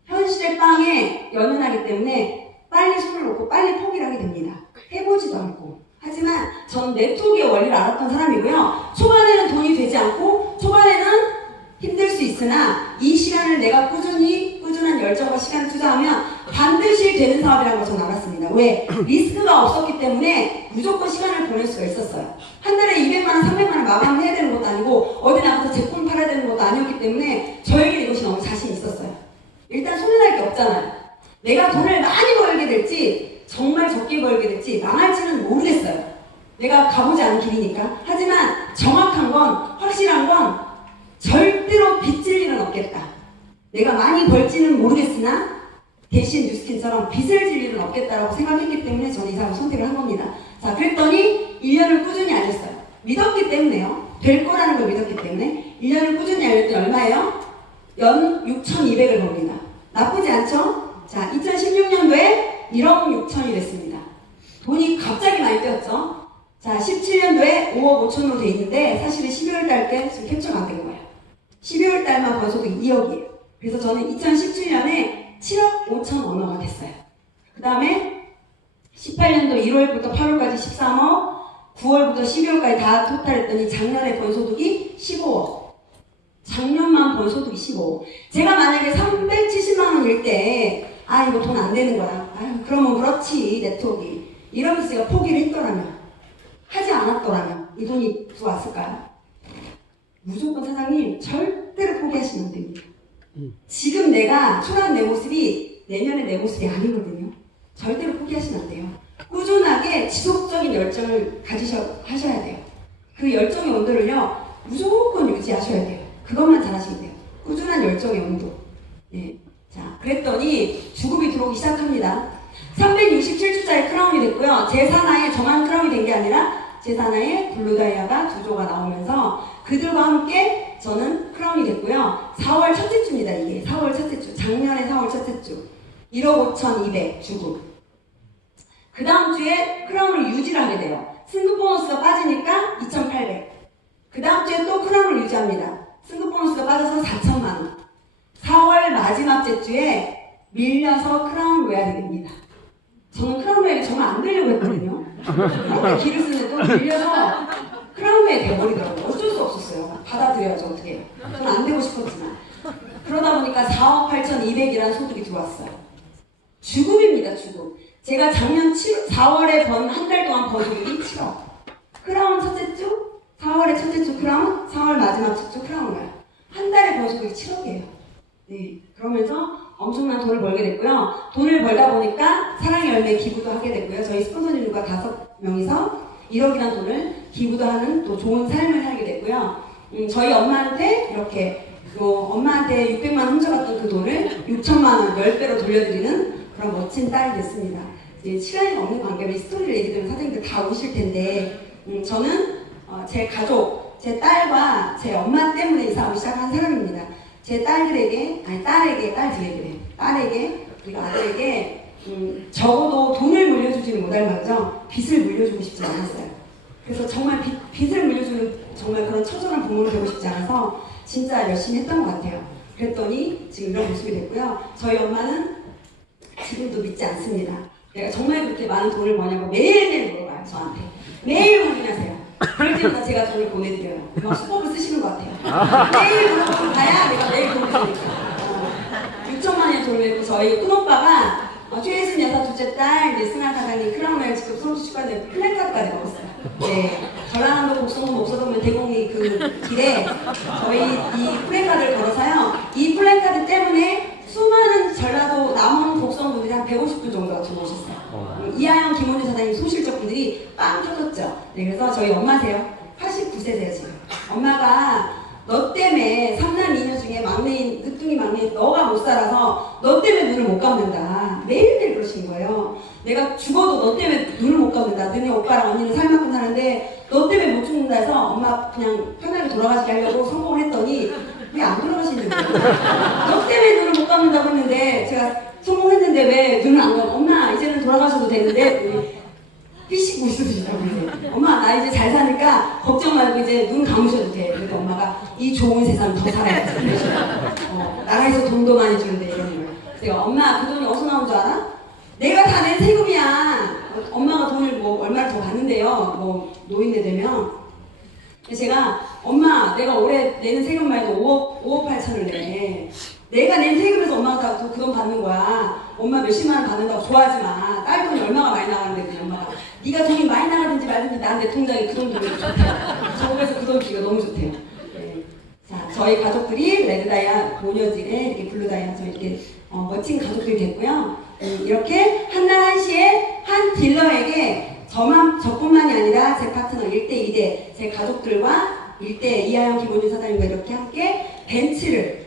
현실의 빵에 연연하기 때문에 빨리 손을 놓고 빨리 포기를 하게 됩니다. 해보지도 않고. 하지만 전 네트워크의 원리를 알았던 사람이고요. 초반에는 돈이 되지 않고, 초반에는 힘들 수 있으나 이 시간을 내가 꾸준한 열정과 시간을 투자하면 반드시 되는 사업이라는 걸 저는 알았습니다. 왜? 리스크가 없었기 때문에 무조건 시간을 보낼 수가 있었어요. 한 달에 200만 원, 300만 원 마감해야 되는 것도 아니고 어디 나가서 제품 팔아야 되는 것도 아니었기 때문에 저에게 이것이 너무 자신 있었어요. 일단 손에 날 게 없잖아요. 내가 돈을 많이 벌게 될지 정말 적게 벌게 될지 망할지는 모르겠어요. 내가 가보지 않은 길이니까. 하지만 정확한 건, 확실한 건 절대로 빚질 일은 없겠다. 내가 많이 벌지는 모르겠으나 대신 뉴스킨처럼 빚을 질 일은 없겠다라고 생각했기 때문에 저는 이 사람을 선택을 한 겁니다. 자, 그랬더니 1년을 꾸준히 알렸어요. 믿었기 때문에요. 될 거라는 걸 믿었기 때문에 1년을 꾸준히 알렸더니 얼마예요? 연 6,200을 벌립니다. 나쁘지 않죠? 자, 2016년도에 1억 6천이 됐습니다. 돈이 갑자기 많이 뛰었죠? 자, 17년도에 5억 5천으로 돼 있는데 사실은 12월 달 때 지금 캡처가 안 된 거예요. 12월 달만 번 소득이 2억이에요. 그래서 저는 2017년에 7억 5천 언어가 됐어요. 그 다음에 18년도 1월부터 8월까지 13억, 9월부터 12월까지 다 토탈했더니 작년에 번 소득이 15억. 작년만 번 소득이 15억. 제가 만약에 370만 원일 때 이거 돈 안 되는 거야. 그러면 그렇지, 네트워크. 이러면서 제가 포기를 했더라면, 하지 않았더라면 이 돈이 들어왔을까요? 무조건 사장님 절대로 포기하시면 안 됩니다. 지금 내가 초라한 내 모습이 내년의 내 모습이 아니거든요. 절대로 포기하시면 안 돼요. 꾸준하게 지속적인 열정을 하셔야 돼요. 그 열정의 온도를요 무조건 유지하셔야 돼요. 그것만 잘하시면 돼요. 꾸준한 열정의 온도. 네. 자, 그랬더니 주급이 들어오기 시작합니다. 367주짜리 크라운이 됐고요. 제 산하에 저만 크라운이 된 게 아니라 제 산하에 블루다이아가 2조가 나오면서 그들과 함께 저는 크라운이 됐고요. 4월 첫째 주입니다. 이게 4월 첫째 주. 작년에 4월 첫째 주. 1억 5,200 주급. 그 다음 주에 크라운을 유지를 하게 돼요. 승급 보너스가 빠지니까 2,800. 그 다음 주에 또 크라운을 유지합니다. 승급 보너스가 빠져서 4천만 원. 4월 마지막 주에 밀려서 크라운 로얄이 됩니다. 저는 크라운 로얄이 정말 안 되려고 했거든요. 그렇게 길을 쓰는데도 밀려서 크라운 로얄이 되어버리더라고요. 어쩔 수 없었어요. 받아들여야죠, 어떻게. 저는 안 되고 싶었지만. 그러다 보니까 4억 8,200이라는 소득이 들어왔어요. 주급입니다, 주급. 제가 작년 4월에 번 한 달 동안 번 소득이 7억. 크라운 첫째 주, 4월에 첫째 주 크라운, 4월 마지막 주 크라운 로얄. 한 달에 번 소득이 7억이에요. 네, 그러면서 엄청난 돈을 벌게 됐고요. 돈을 벌다 보니까 사랑의 열매 기부도 하게 됐고요. 저희 스폰서님과 5명이서 1억이라는 돈을 기부도 하는 또 좋은 삶을 살게 됐고요. 저희 엄마한테 이렇게 엄마한테 600만 원 훔쳐갔던 그 돈을 6천만 원 10배로 돌려드리는 그런 멋진 딸이 됐습니다. 이제 시간이 없는 관계로 이 스토리를 얘기 들으면 사장님들 다 우실 텐데 저는 제 가족, 제 딸과 제 엄마 때문에 이 사업을 시작한 사람입니다. 제 딸에게, 그리고 아들에게 적어도 돈을 물려주지는 못할 망정 빚을 물려주고 싶지 않았어요. 그래서 정말 빚을 물려주는 정말 그런 처절한 부모를 되고 싶지 않아서 진짜 열심히 했던 것 같아요. 그랬더니 지금 이런 모습이 됐고요. 저희 엄마는 지금도 믿지 않습니다. 내가 정말 그렇게 많은 돈을 버냐고 매일매일 물어봐요, 저한테. 매일 확인하세요. 그럴 때마다 제가 돈을 보내드려요. 막 수법을 쓰시는 것 같아요. 매일 물어보고 가야 내가 매일 돈을 주니까. 6천만 원의 돈을 내고 저희 큰오빠가 최혜순 여사 둘째 딸, 이제 승아 사장님 크라우멜 직급 선수 축하인데 플랜카드까지 먹었어요. 네. 전라남도 곡성군 목서동면 대곡리 그 길에 저희 이 플랜카드를 걸어서요. 이 플랜카드 때문에 수많은 전라도 남원 곡성분들이 한 150분 정도가 들어오셨어요. 이하영, 김원주 사장님 소실적 분들이 빵 터졌죠. 네, 그래서 저희 엄마세요. 89세세요 지금. 엄마가 너 때문에 3남 2녀 중에 막내인, 늦둥이 막내인 너가 못 살아서 너 때문에 눈을 못 감는다. 매일매일 그러신 거예요. 내가 죽어도 너 때문에 눈을 못 감는다. 너네 오빠랑 언니는 살만큼 사는데 너 때문에 못 죽는다 해서 엄마 그냥 편하게 돌아가시게 하려고 성공을 했더니 왜 안 돌아가시는 거예요? 너 때문에 눈을 못 감는다고 했는데 제가 성공했는데 왜 눈을 안 감아? 엄마 이제는 돌아가셔도 되는데 삐시고 있으시더라고요. 엄마 나 이제 잘 사니까 걱정 말고 이제 눈 감으셔도 돼. 그래서 엄마가 이 좋은 세상 더 살아야지. 나라에서 돈도 많이 주는데 이러는 거예요. 제가 엄마 그 돈이 어디서 나온 줄 알아? 내가 다 낸 세금이야. 엄마가 돈을 뭐 얼마를 더 받는데요. 뭐 노인네 되면. 제가 엄마 내가 올해 내는 세금만 해도 5억 8천을 내. 내가 낸 세금에서 엄마가 다 그 돈 받는 거야. 엄마 몇십만 원 받는다고 좋아하지 마. 딸 돈이 얼마가 많이 나가는데 그냥 엄마가 네가 돈이 많이 나가든지 말든지 난 내 통장에 그 돈 주면 좋대요. 저국에서 그 돈 주기가 너무 좋대요. 네. 자, 저희 가족들이 레드다이아 모녀진에 이렇게 블루다이아 저희 이렇게 멋진 가족들이 됐고요. 이렇게 한날 한시에 한 딜러에게 저뿐만이 아니라 제 파트너 1대 2대 제 가족들과 1대 이하영 김원준 사장님과 이렇게 함께 벤츠를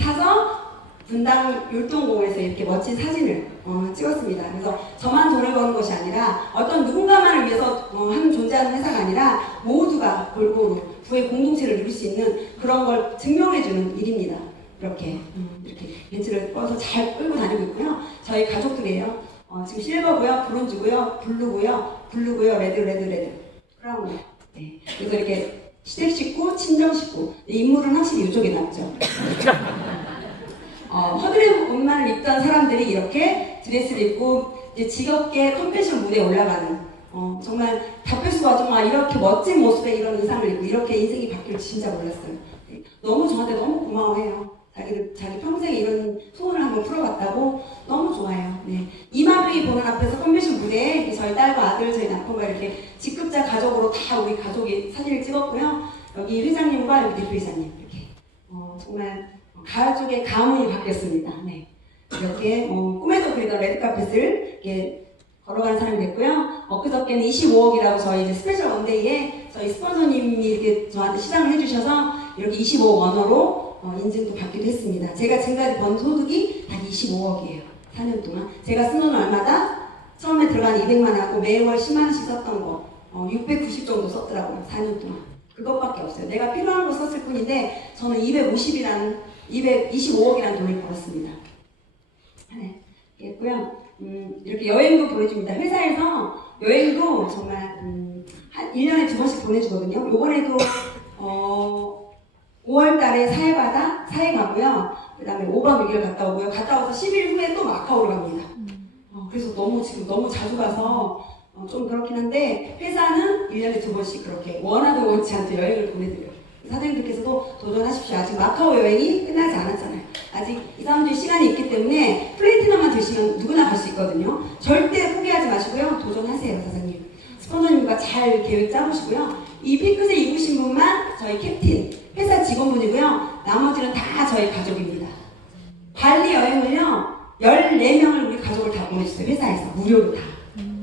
사서 분당 율동공원에서 이렇게 멋진 사진을 찍었습니다. 그래서 저만 돈을 버는 것이 아니라 어떤 누군가만을 위해서 한 존재하는 회사가 아니라 모두가 골고루 부의 공동체를 이룰 수 있는 그런 걸 증명해주는 일입니다. 이렇게 벤츠를 꺼서 잘 끌고 다니고 있고요. 저희 가족들이에요. 지금 실버고요, 브론즈고요, 블루고요, 레드. 크라운. 네. 그래서 이렇게 시댁 식구, 친정 식구. 인물은 확실히 이쪽에 낫죠. 허드렛 옷만을 입던 사람들이 이렇게 드레스를 입고 이제 지겹게 컨벤션 무대에 올라가는 정말 답변수가 정말 이렇게 멋진 모습의 이런 의상을 입고 이렇게 인생이 바뀔 줄 진짜 몰랐어요. 너무 저한테 너무 고마워해요. 자기 평생에 이런 소원을 한번 풀어봤다고 너무 좋아해요. 네. 이마블이 보는 앞에서 컨벤션 무대에 저희 딸과 아들, 저희 남편과 이렇게 직급자 가족으로 다 우리 가족이 사진을 찍었고요. 여기 회장님과 여기 대표이사님 이렇게 정말 가족의 가문이 바뀌었습니다. 네. 이렇게 꿈에도 그리던 레드카펫을 이렇게 걸어가는 사람이 됐고요. 그저께는 25억이라고 저희 이제 스페셜 원데이에 저희 스폰서님이 이렇게 저한테 시상을 해주셔서 이렇게 25억 원어로 인증도 받기도 했습니다. 제가 지금까지 번 소득이 다 25억이에요. 4년 동안. 제가 쓴 돈은 얼마다? 처음에 들어간 200만 원하고 매월 10만 원씩 썼던 거 690 정도 썼더라고요. 4년 동안. 그것밖에 없어요. 내가 필요한 거 썼을 뿐인데 저는 225억이라는 돈을 벌었습니다. 네. 했고요. 이렇게 여행도 보내줍니다. 회사에서 여행도 정말 한 1년에 2번씩 보내주거든요. 요번에도 5월달에 사해 가고요. 그 다음에 5박 6일 갔다 오고요. 갔다 와서 10일 후에 또 마카오를 갑니다. 그래서 지금 너무 자주 가서 좀 그렇긴 한데 회사는 1년에 2번씩 그렇게 원하든 원치 않든 여행을 보내드려요. 사장님들께서도 도전하십시오. 아직 마카오 여행이 끝나지 않았잖아요. 아직 2, 3주의 시간이 있기 때문에 플래티넘만 되시면 누구나 갈 수 있거든요. 절대 포기하지 마시고요. 도전하세요, 사장님. 스폰서님과 잘 계획 짜보시고요. 이 핑크색 입으신 분만 저희 캡틴, 회사 직원분이고요. 나머지는 다 저희 가족입니다. 발리 여행을요, 14명을 우리 가족을 다 보내주세요. 회사에서. 무료로 다.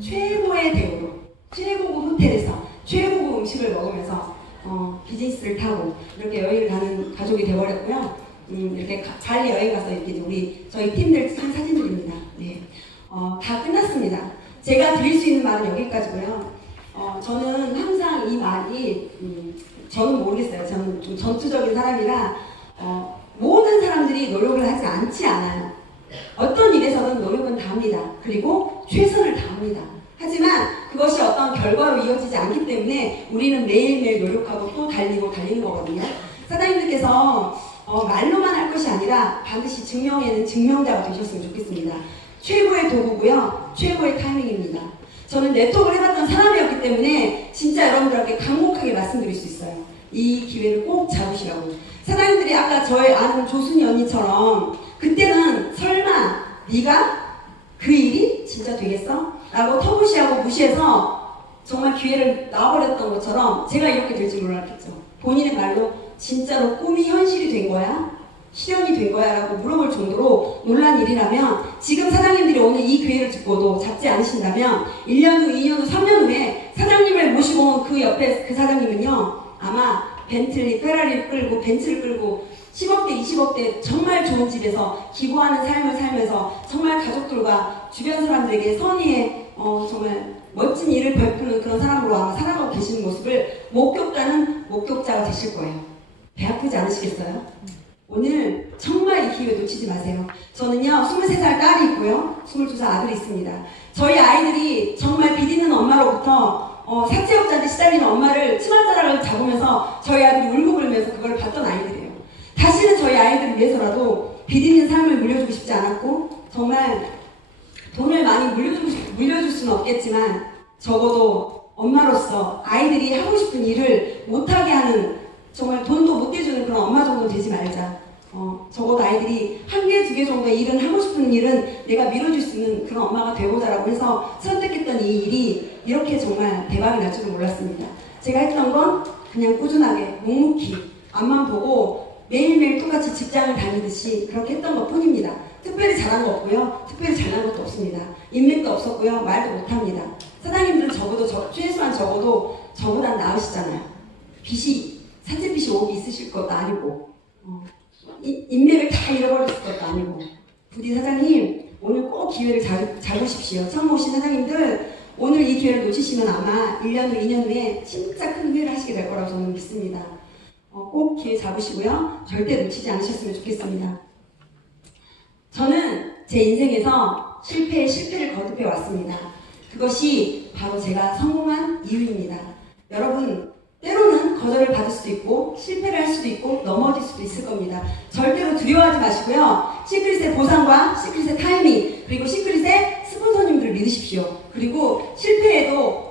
최고의 대우로, 최고급 호텔에서, 최고급 음식을 먹으면서 비즈니스를 타고 이렇게 여행을 가는 가족이 되어버렸고요. 이렇게 발리 여행 가서 이렇게 저희 팀들 찍은 사진들입니다. 네. 다 끝났습니다. 제가 드릴 수 있는 말은 여기까지고요. 저는 항상 이 말이, 저는 모르겠어요. 저는 좀 전투적인 사람이라, 모든 사람들이 노력을 하지 않지 않아요. 어떤 일에서는 노력은 다 합니다. 그리고 최선을 다합니다. 하지만 그것이 어떤 결과로 이어지지 않기 때문에 우리는 매일매일 노력하고 또 달리는 거거든요. 사장님들께서 말로만 할 것이 아니라 반드시 증명에는 증명자가 되셨으면 좋겠습니다. 최고의 도구고요. 최고의 타이밍입니다. 저는 네트워크를 해봤던 사람이었기 때문에 진짜 여러분들에게 강력하게 말씀드릴 수 있어요. 이 기회를 꼭 잡으시라고. 사장님들이 아까 저의 아는 조순이 언니처럼 그때는 설마 네가 그 일이 진짜 되겠어? 라고 터부시하고 무시해서 정말 기회를 놔버렸던 것처럼 제가 이렇게 될 줄 몰랐겠죠. 본인의 말로 진짜로 꿈이 현실이 된 거야? 실현이 된 거야? 라고 물어볼 정도로 놀란 일이라면 지금 사장님들이 오늘 이 기회를 듣고도 잡지 않으신다면 1년 후, 2년 후, 3년 후에 사장님을 모시고 온 그 옆에 그 사장님은요 아마 벤틀리, 페라리를 끌고 벤츠를 끌고 10억대, 20억대 정말 좋은 집에서 기부하는 삶을 살면서 정말 가족들과 주변 사람들에게 선의의 정말 멋진 일을 베푸는 그런 사람으로 아마 살아가고 계시는 모습을 목격자가 되실 거예요. 배 아프지 않으시겠어요? 오늘 정말 이 기회 놓치지 마세요. 저는요 23살 딸이 있고요 22살 아들이 있습니다. 저희 아이들이 정말 비디는 엄마로부터 사채업자한테 시달리는 엄마를 치맛자락을 잡으면서 저희 아들이 울고 불면서 그걸 봤던 아이들이에요. 다시는 저희 아이들을 위해서라도 비디는 삶을 물려주고 싶지 않았고 정말 돈을 많이 물려줄 수는 없겠지만 적어도 엄마로서 아이들이 하고 싶은 일을 못하게 하는 정말 돈도 못 대주는 그런 엄마 정도 되지 말자. 적어도 아이들이 한 개, 두 개 정도의 일은 하고 싶은 일은 내가 밀어줄 수 있는 그런 엄마가 되보자라고 해서 선택했던 이 일이 이렇게 정말 대박이 날 줄은 몰랐습니다. 제가 했던 건 그냥 꾸준하게 묵묵히 앞만 보고 매일매일 똑같이 직장을 다니듯이 그렇게 했던 것 뿐입니다. 특별히 잘한 거 없고요. 특별히 잘난 것도 없습니다. 인맥도 없었고요. 말도 못합니다. 사장님들은 최소한 적어도 저보다 나으시잖아요. 사채빚이 5억 있으실 것도 아니고 인맥을 다 잃어버렸을 것도 아니고 부디 사장님 오늘 꼭 기회를 잡으십시오. 처음 오신 사장님들 오늘 이 기회를 놓치시면 아마 1년 후 2년 후에 진짜 큰 후회를 하시게 될 거라고 저는 믿습니다. 꼭 기회 잡으시고요. 절대 놓치지 않으셨으면 좋겠습니다. 저는 제 인생에서 실패를 거듭해 왔습니다. 그것이 바로 제가 성공한 이유입니다. 여러분 때로는 거절을 받을 수도 있고 실패를 할 수도 있고 넘어질 수도 있을 겁니다. 절대로 두려워하지 마시고요. 시크릿의 보상과 시크릿의 타이밍 그리고 시크릿의 스폰서님들을 믿으십시오. 그리고 실패해도